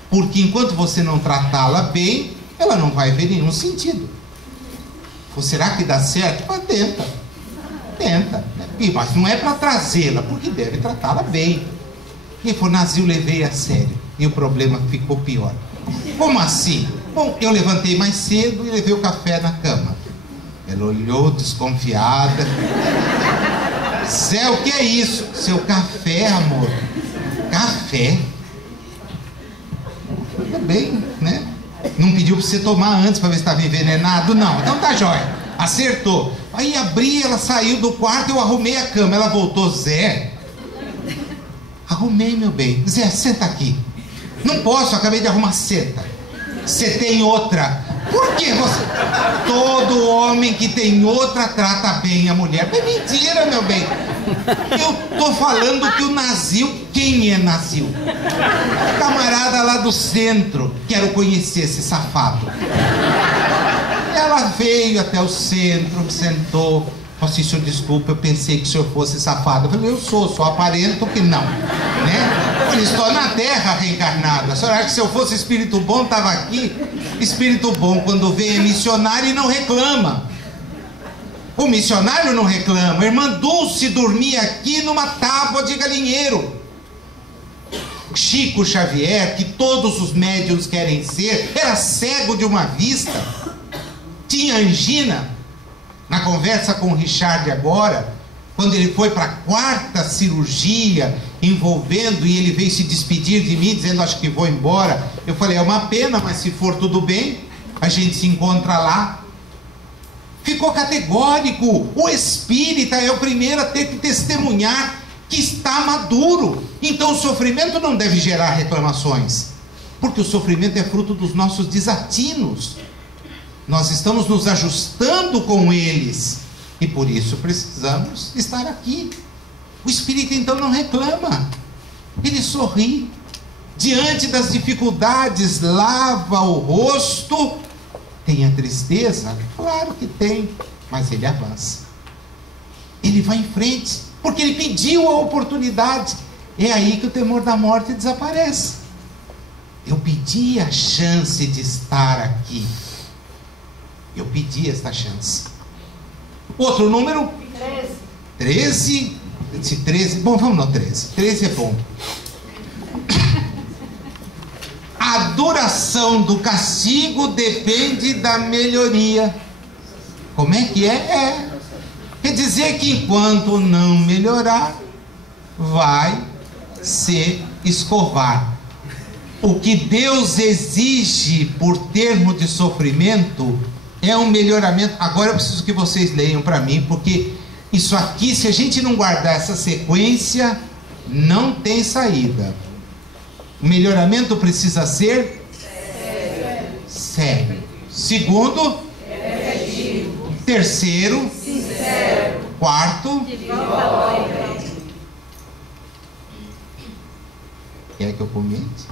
Porque enquanto você não tratá-la bem, ela não vai ver nenhum sentido. Ou será que dá certo? Mas tenta. Mas não é para trazê-la, porque deve tratá-la bem. E ele falou: Nazil, levei a sério. E o problema ficou pior. Como assim? Bom, eu levantei mais cedo e levei o café na cama. Ela olhou desconfiada. Zé, o que é isso? Seu café, amor. Café? Tudo bem, né? Não pediu para você tomar antes para ver se estava envenenado? Não, então tá jóia. Acertou. Aí abri, ela saiu do quarto, eu arrumei a cama. Ela voltou: Zé, arrumei, meu bem. Zé, senta aqui. Não posso, acabei de arrumar. Senta. Você tem outra. Por que você? Todo homem que tem outra trata bem a mulher. É mentira, meu bem. Eu tô falando que o Nazil, quem é Nazil? Camarada lá do centro. Quero conhecer esse safado. Ela veio até o centro, sentou. Falei assim: senhor, desculpa, eu pensei que o senhor fosse safado. Eu falei: eu sou aparento que não, né? Eu estou na terra reencarnada. A senhora acha que se eu fosse espírito bom, estava aqui? Espírito bom, quando vem, é missionário e não reclama. O missionário não reclama. A irmã Dulce dormia aqui numa tábua de galinheiro. Chico Xavier, que todos os médiuns querem ser, era cego de uma vista. Tinha angina. Na conversa com o Richard agora, quando ele foi para a 4ª cirurgia envolvendo, e ele veio se despedir de mim dizendo: acho que vou embora. Eu falei: é uma pena, mas se for tudo bem, a gente se encontra lá. ficou categórico. O espírita é o primeiro a ter que testemunhar que está maduro. Então o sofrimento não deve gerar reclamações, porque o sofrimento é fruto dos nossos desatinos. Nós estamos nos ajustando com eles, e por isso precisamos estar aqui. O espírito então não reclama, ele sorri. Diante das dificuldades, lava o rosto. Tem a tristeza? Claro que tem, mas ele avança. Ele vai em frente, porque ele pediu a oportunidade. É aí que o temor da morte desaparece. Eu pedi a chance de estar aqui. Eu pedi esta chance. Outro número? 13. 13. Bom, vamos no 13. 13 é bom. A duração do castigo depende da melhoria. Como é que é? Quer dizer que enquanto não melhorar, vai se escovar. O que Deus exige por termo de sofrimento é um melhoramento. Agora eu preciso que vocês leiam para mim, porque isso aqui, se a gente não guardar essa sequência, não tem saída. O melhoramento precisa ser sério. Segundo, terceiro, sincero. Quarto, quer que eu comente?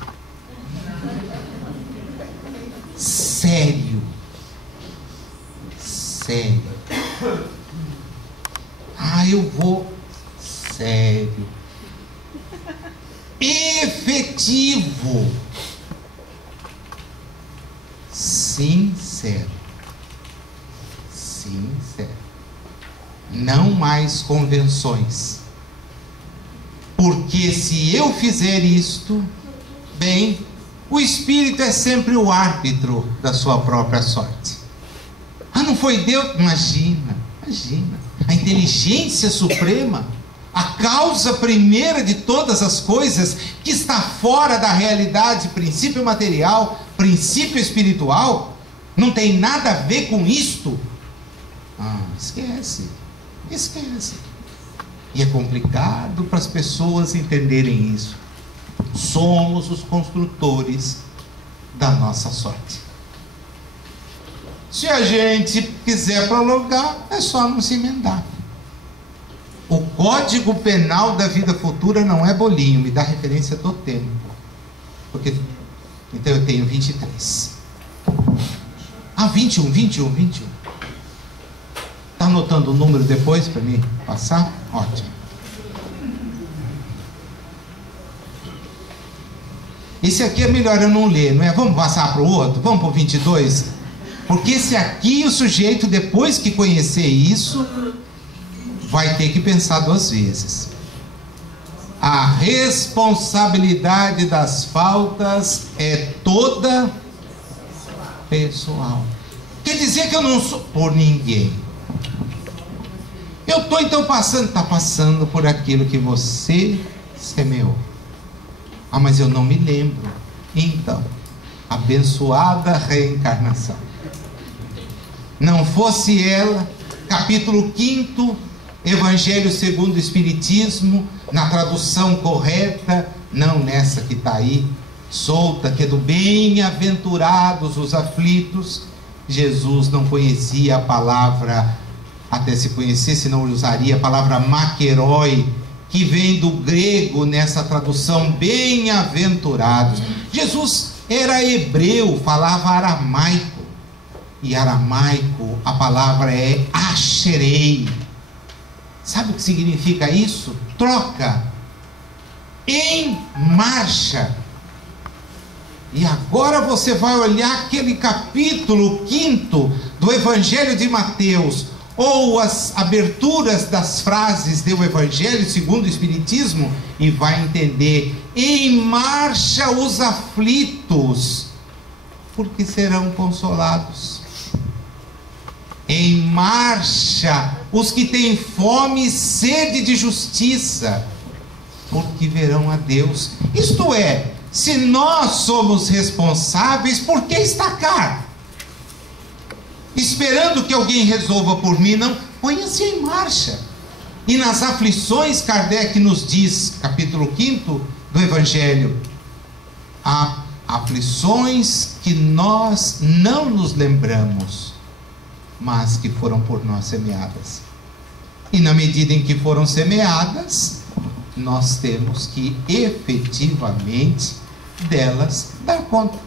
Sério. Sério. Eu vou sério. Efetivo. Sincero. Sincero. Não mais convenções. Porque se eu fizer isto, bem, o Espírito é sempre o árbitro da sua própria sorte. Não foi Deus? Imagina. A inteligência suprema, a causa primeira de todas as coisas, que está fora da realidade, princípio material, princípio espiritual, não tem nada a ver com isto. Esquece. E é complicado para as pessoas entenderem isso. Somos os construtores da nossa sorte. Se a gente quiser prolongar, é só não se emendar. O Código Penal da Vida Futura não é bolinho, me dá referência do tempo. Porque, então eu tenho 23. 21. Está anotando o número depois para mim passar? Ótimo. Esse aqui é melhor eu não ler, não é? Vamos passar para o outro? Vamos para o 22? Porque esse aqui, o sujeito, depois que conhecer isso, vai ter que pensar duas vezes. A responsabilidade das faltas é toda pessoal. Quer dizer que eu não sou por ninguém. Eu estou então passando por aquilo que você semeou. Mas eu não me lembro. Então, abençoada reencarnação. Não fosse ela, capítulo 5, Evangelho segundo o Espiritismo, na tradução correta, não nessa que está aí, solta, que é do bem-aventurados os aflitos. Jesus não conhecia a palavra, até se conhecesse não usaria a palavra maquerói, que vem do grego nessa tradução, bem-aventurados. Jesus era hebreu, falava aramaico. E aramaico, a palavra é asherei. Sabe o que significa isso? Troca. Em marcha. E agora você vai olhar aquele capítulo 5 do Evangelho de Mateus, ou as aberturas das frases do Evangelho segundo o Espiritismo, e vai entender: em marcha os aflitos, porque serão consolados. Em marcha os que têm fome e sede de justiça, porque verão a Deus. Isto é, se nós somos responsáveis, por que estacar? esperando que alguém resolva por mim, não. Ponha-se em marcha. E nas aflições, Kardec nos diz, capítulo 5 do Evangelho, há aflições que nós não nos lembramos, mas que foram por nós semeadas. E na medida em que foram semeadas, nós temos que efetivamente delas dar conta.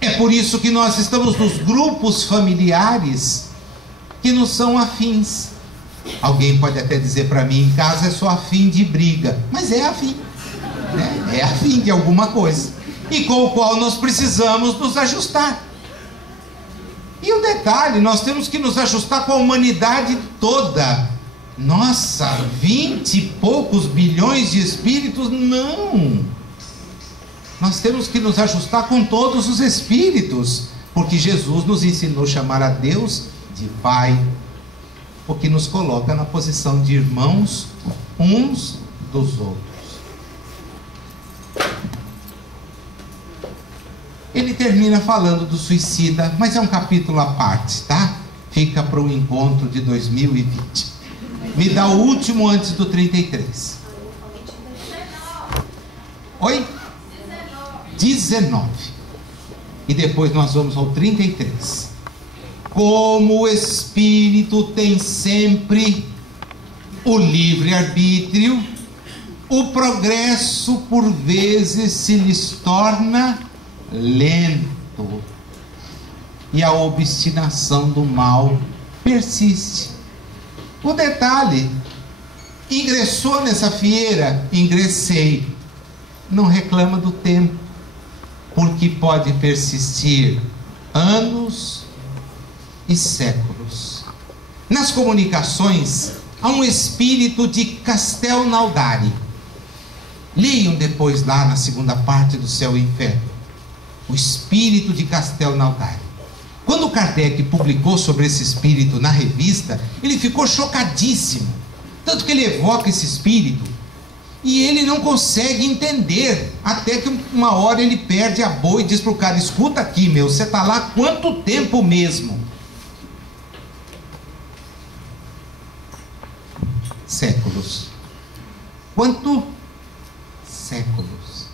É por isso que nós estamos nos grupos familiares que nos são afins. Alguém pode até dizer para mim, em casa é só afim de briga, mas é afim, né? É afim de alguma coisa, e com o qual nós precisamos nos ajustar. E o detalhe, nós temos que nos ajustar com a humanidade toda. Nossa, 20 e poucos bilhões de espíritos? Não! Nós temos que nos ajustar com todos os espíritos, porque Jesus nos ensinou a chamar a Deus de Pai, o que nos coloca na posição de irmãos uns dos outros. Ele termina falando do suicida, mas é um capítulo à parte, tá? Fica para o encontro de 2020. Me dá o último antes do 33. Oi? 19. E depois nós vamos ao 33. Como o espírito tem sempre o livre-arbítrio, o progresso por vezes se lhes torna lento, e a obstinação do mal persiste. O detalhe, ingressou nessa fieira, ingressei, não reclama do tempo, porque pode persistir anos e séculos. Nas comunicações há um espírito de Castelnaudari. Leiam depois lá na segunda parte do Céu e Inferno, o espírito de Castelnaudari. Quando Kardec publicou sobre esse espírito na revista, ele ficou chocadíssimo, tanto que ele evoca esse espírito e ele não consegue entender, até que uma hora ele perde a boa e diz para o cara: escuta aqui, meu, você está lá há quanto tempo mesmo? Séculos. Quanto? Séculos.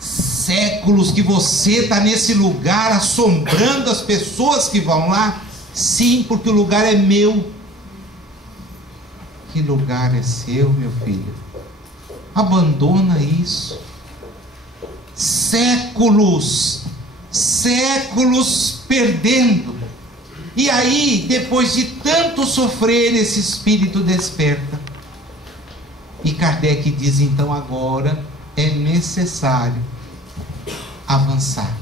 Séculos que você está nesse lugar assombrando as pessoas que vão lá? Sim, porque o lugar é meu. Que lugar é seu, meu filho? Abandona isso. Séculos, séculos perdendo. E aí, depois de tanto sofrer, esse espírito desperta. E Kardec diz: então agora é necessário avançar.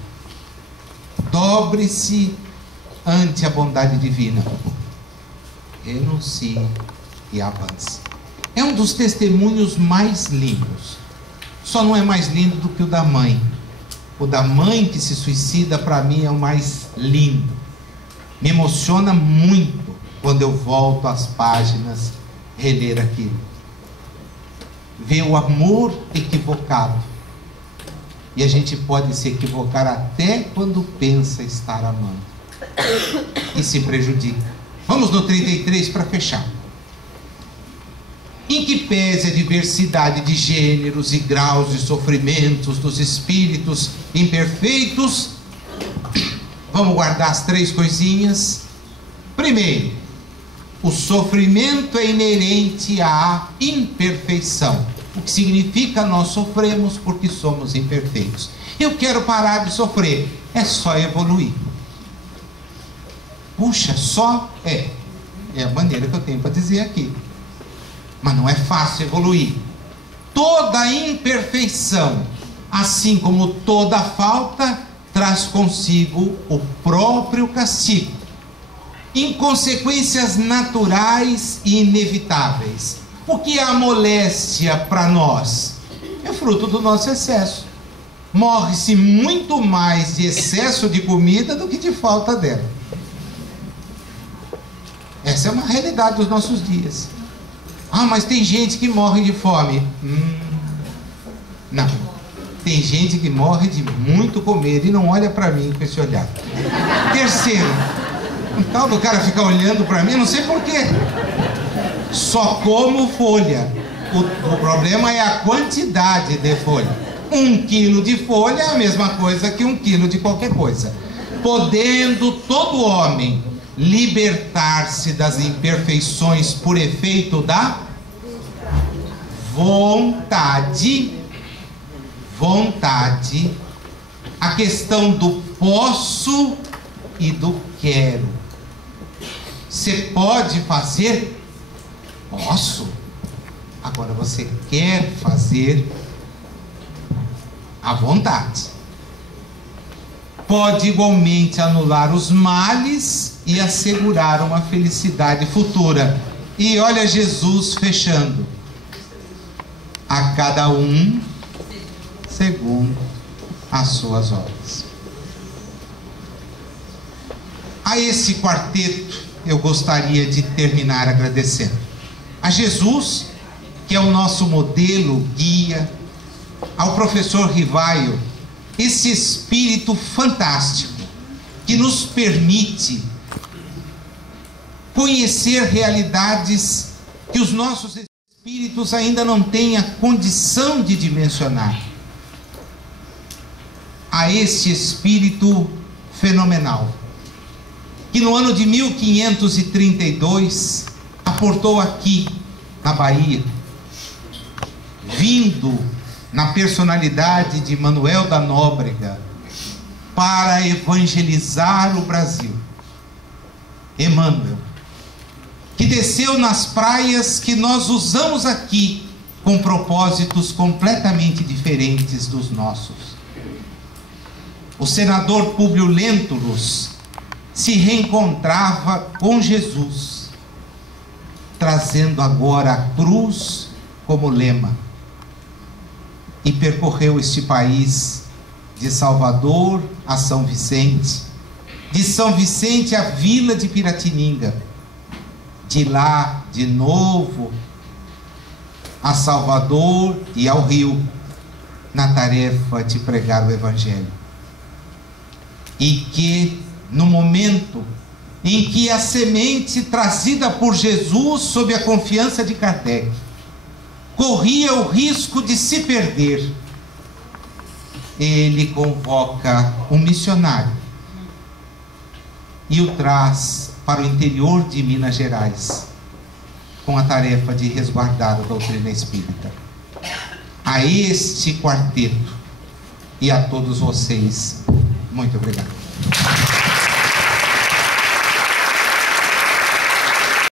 Dobre-se ante a bondade divina, renuncie e avance. É um dos testemunhos mais lindos. Só não é mais lindo do que o da mãe. O da mãe que se suicida, para mim, é o mais lindo. Me emociona muito quando eu volto às páginas, reler aquilo. Ver o amor equivocado. E a gente pode se equivocar até quando pensa estar amando, e se prejudica. Vamos no 33 para fechar. Em que pese a diversidade de gêneros e graus de sofrimentos dos espíritos imperfeitos, vamos guardar as 3 coisinhas. Primeiro, o sofrimento é inerente à imperfeição, o que significa nós sofremos porque somos imperfeitos. Eu quero parar de sofrer, é só evoluir. Puxa, só é a maneira que eu tenho para dizer aqui, mas não é fácil evoluir. Toda imperfeição, assim como toda falta, traz consigo o próprio castigo, inconsequências naturais e inevitáveis. O que é a moléstia para nós? É fruto do nosso excesso. Morre-se muito mais de excesso de comida do que de falta dela. Essa é uma realidade dos nossos dias. Ah, mas tem gente que morre de fome. Não. Tem gente que morre de muito comer e não olha para mim com esse olhar. Terceiro, o tal do cara ficar olhando para mim, não sei porquê. Só como folha. O problema é a quantidade de folha. 1 quilo de folha é a mesma coisa que 1 quilo de qualquer coisa. Podendo todo homem libertar-se das imperfeições por efeito da vontade, a questão do posso e do quero. Você pode fazer? Posso. Agora você quer fazer? À vontade. Pode igualmente anular os males e assegurar uma felicidade futura. E olha Jesus fechando: a cada um segundo as suas obras. A esse quarteto eu gostaria de terminar agradecendo a Jesus, que é o nosso modelo, guia, ao professor Rivaio, esse espírito fantástico que nos permite conhecer realidades que os nossos espíritos ainda não têm a condição de dimensionar. A este espírito fenomenal, que no ano de 1532 aportou aqui na Bahia, vindo na personalidade de Manuel da Nóbrega para evangelizar o Brasil. Emmanuel, que desceu nas praias que nós usamos aqui com propósitos completamente diferentes dos nossos. O senador Públio Lentulus se reencontrava com Jesus, trazendo agora a cruz como lema, e percorreu este país de Salvador a São Vicente, de São Vicente à vila de Piratininga, de lá de novo a Salvador e ao Rio, na tarefa de pregar o Evangelho. E que no momento em que a semente trazida por Jesus sob a confiança de Kardec corria o risco de se perder, ele convoca um missionário e o traz para o interior de Minas Gerais com a tarefa de resguardar a doutrina espírita. A este quarteto e a todos vocês, muito obrigado.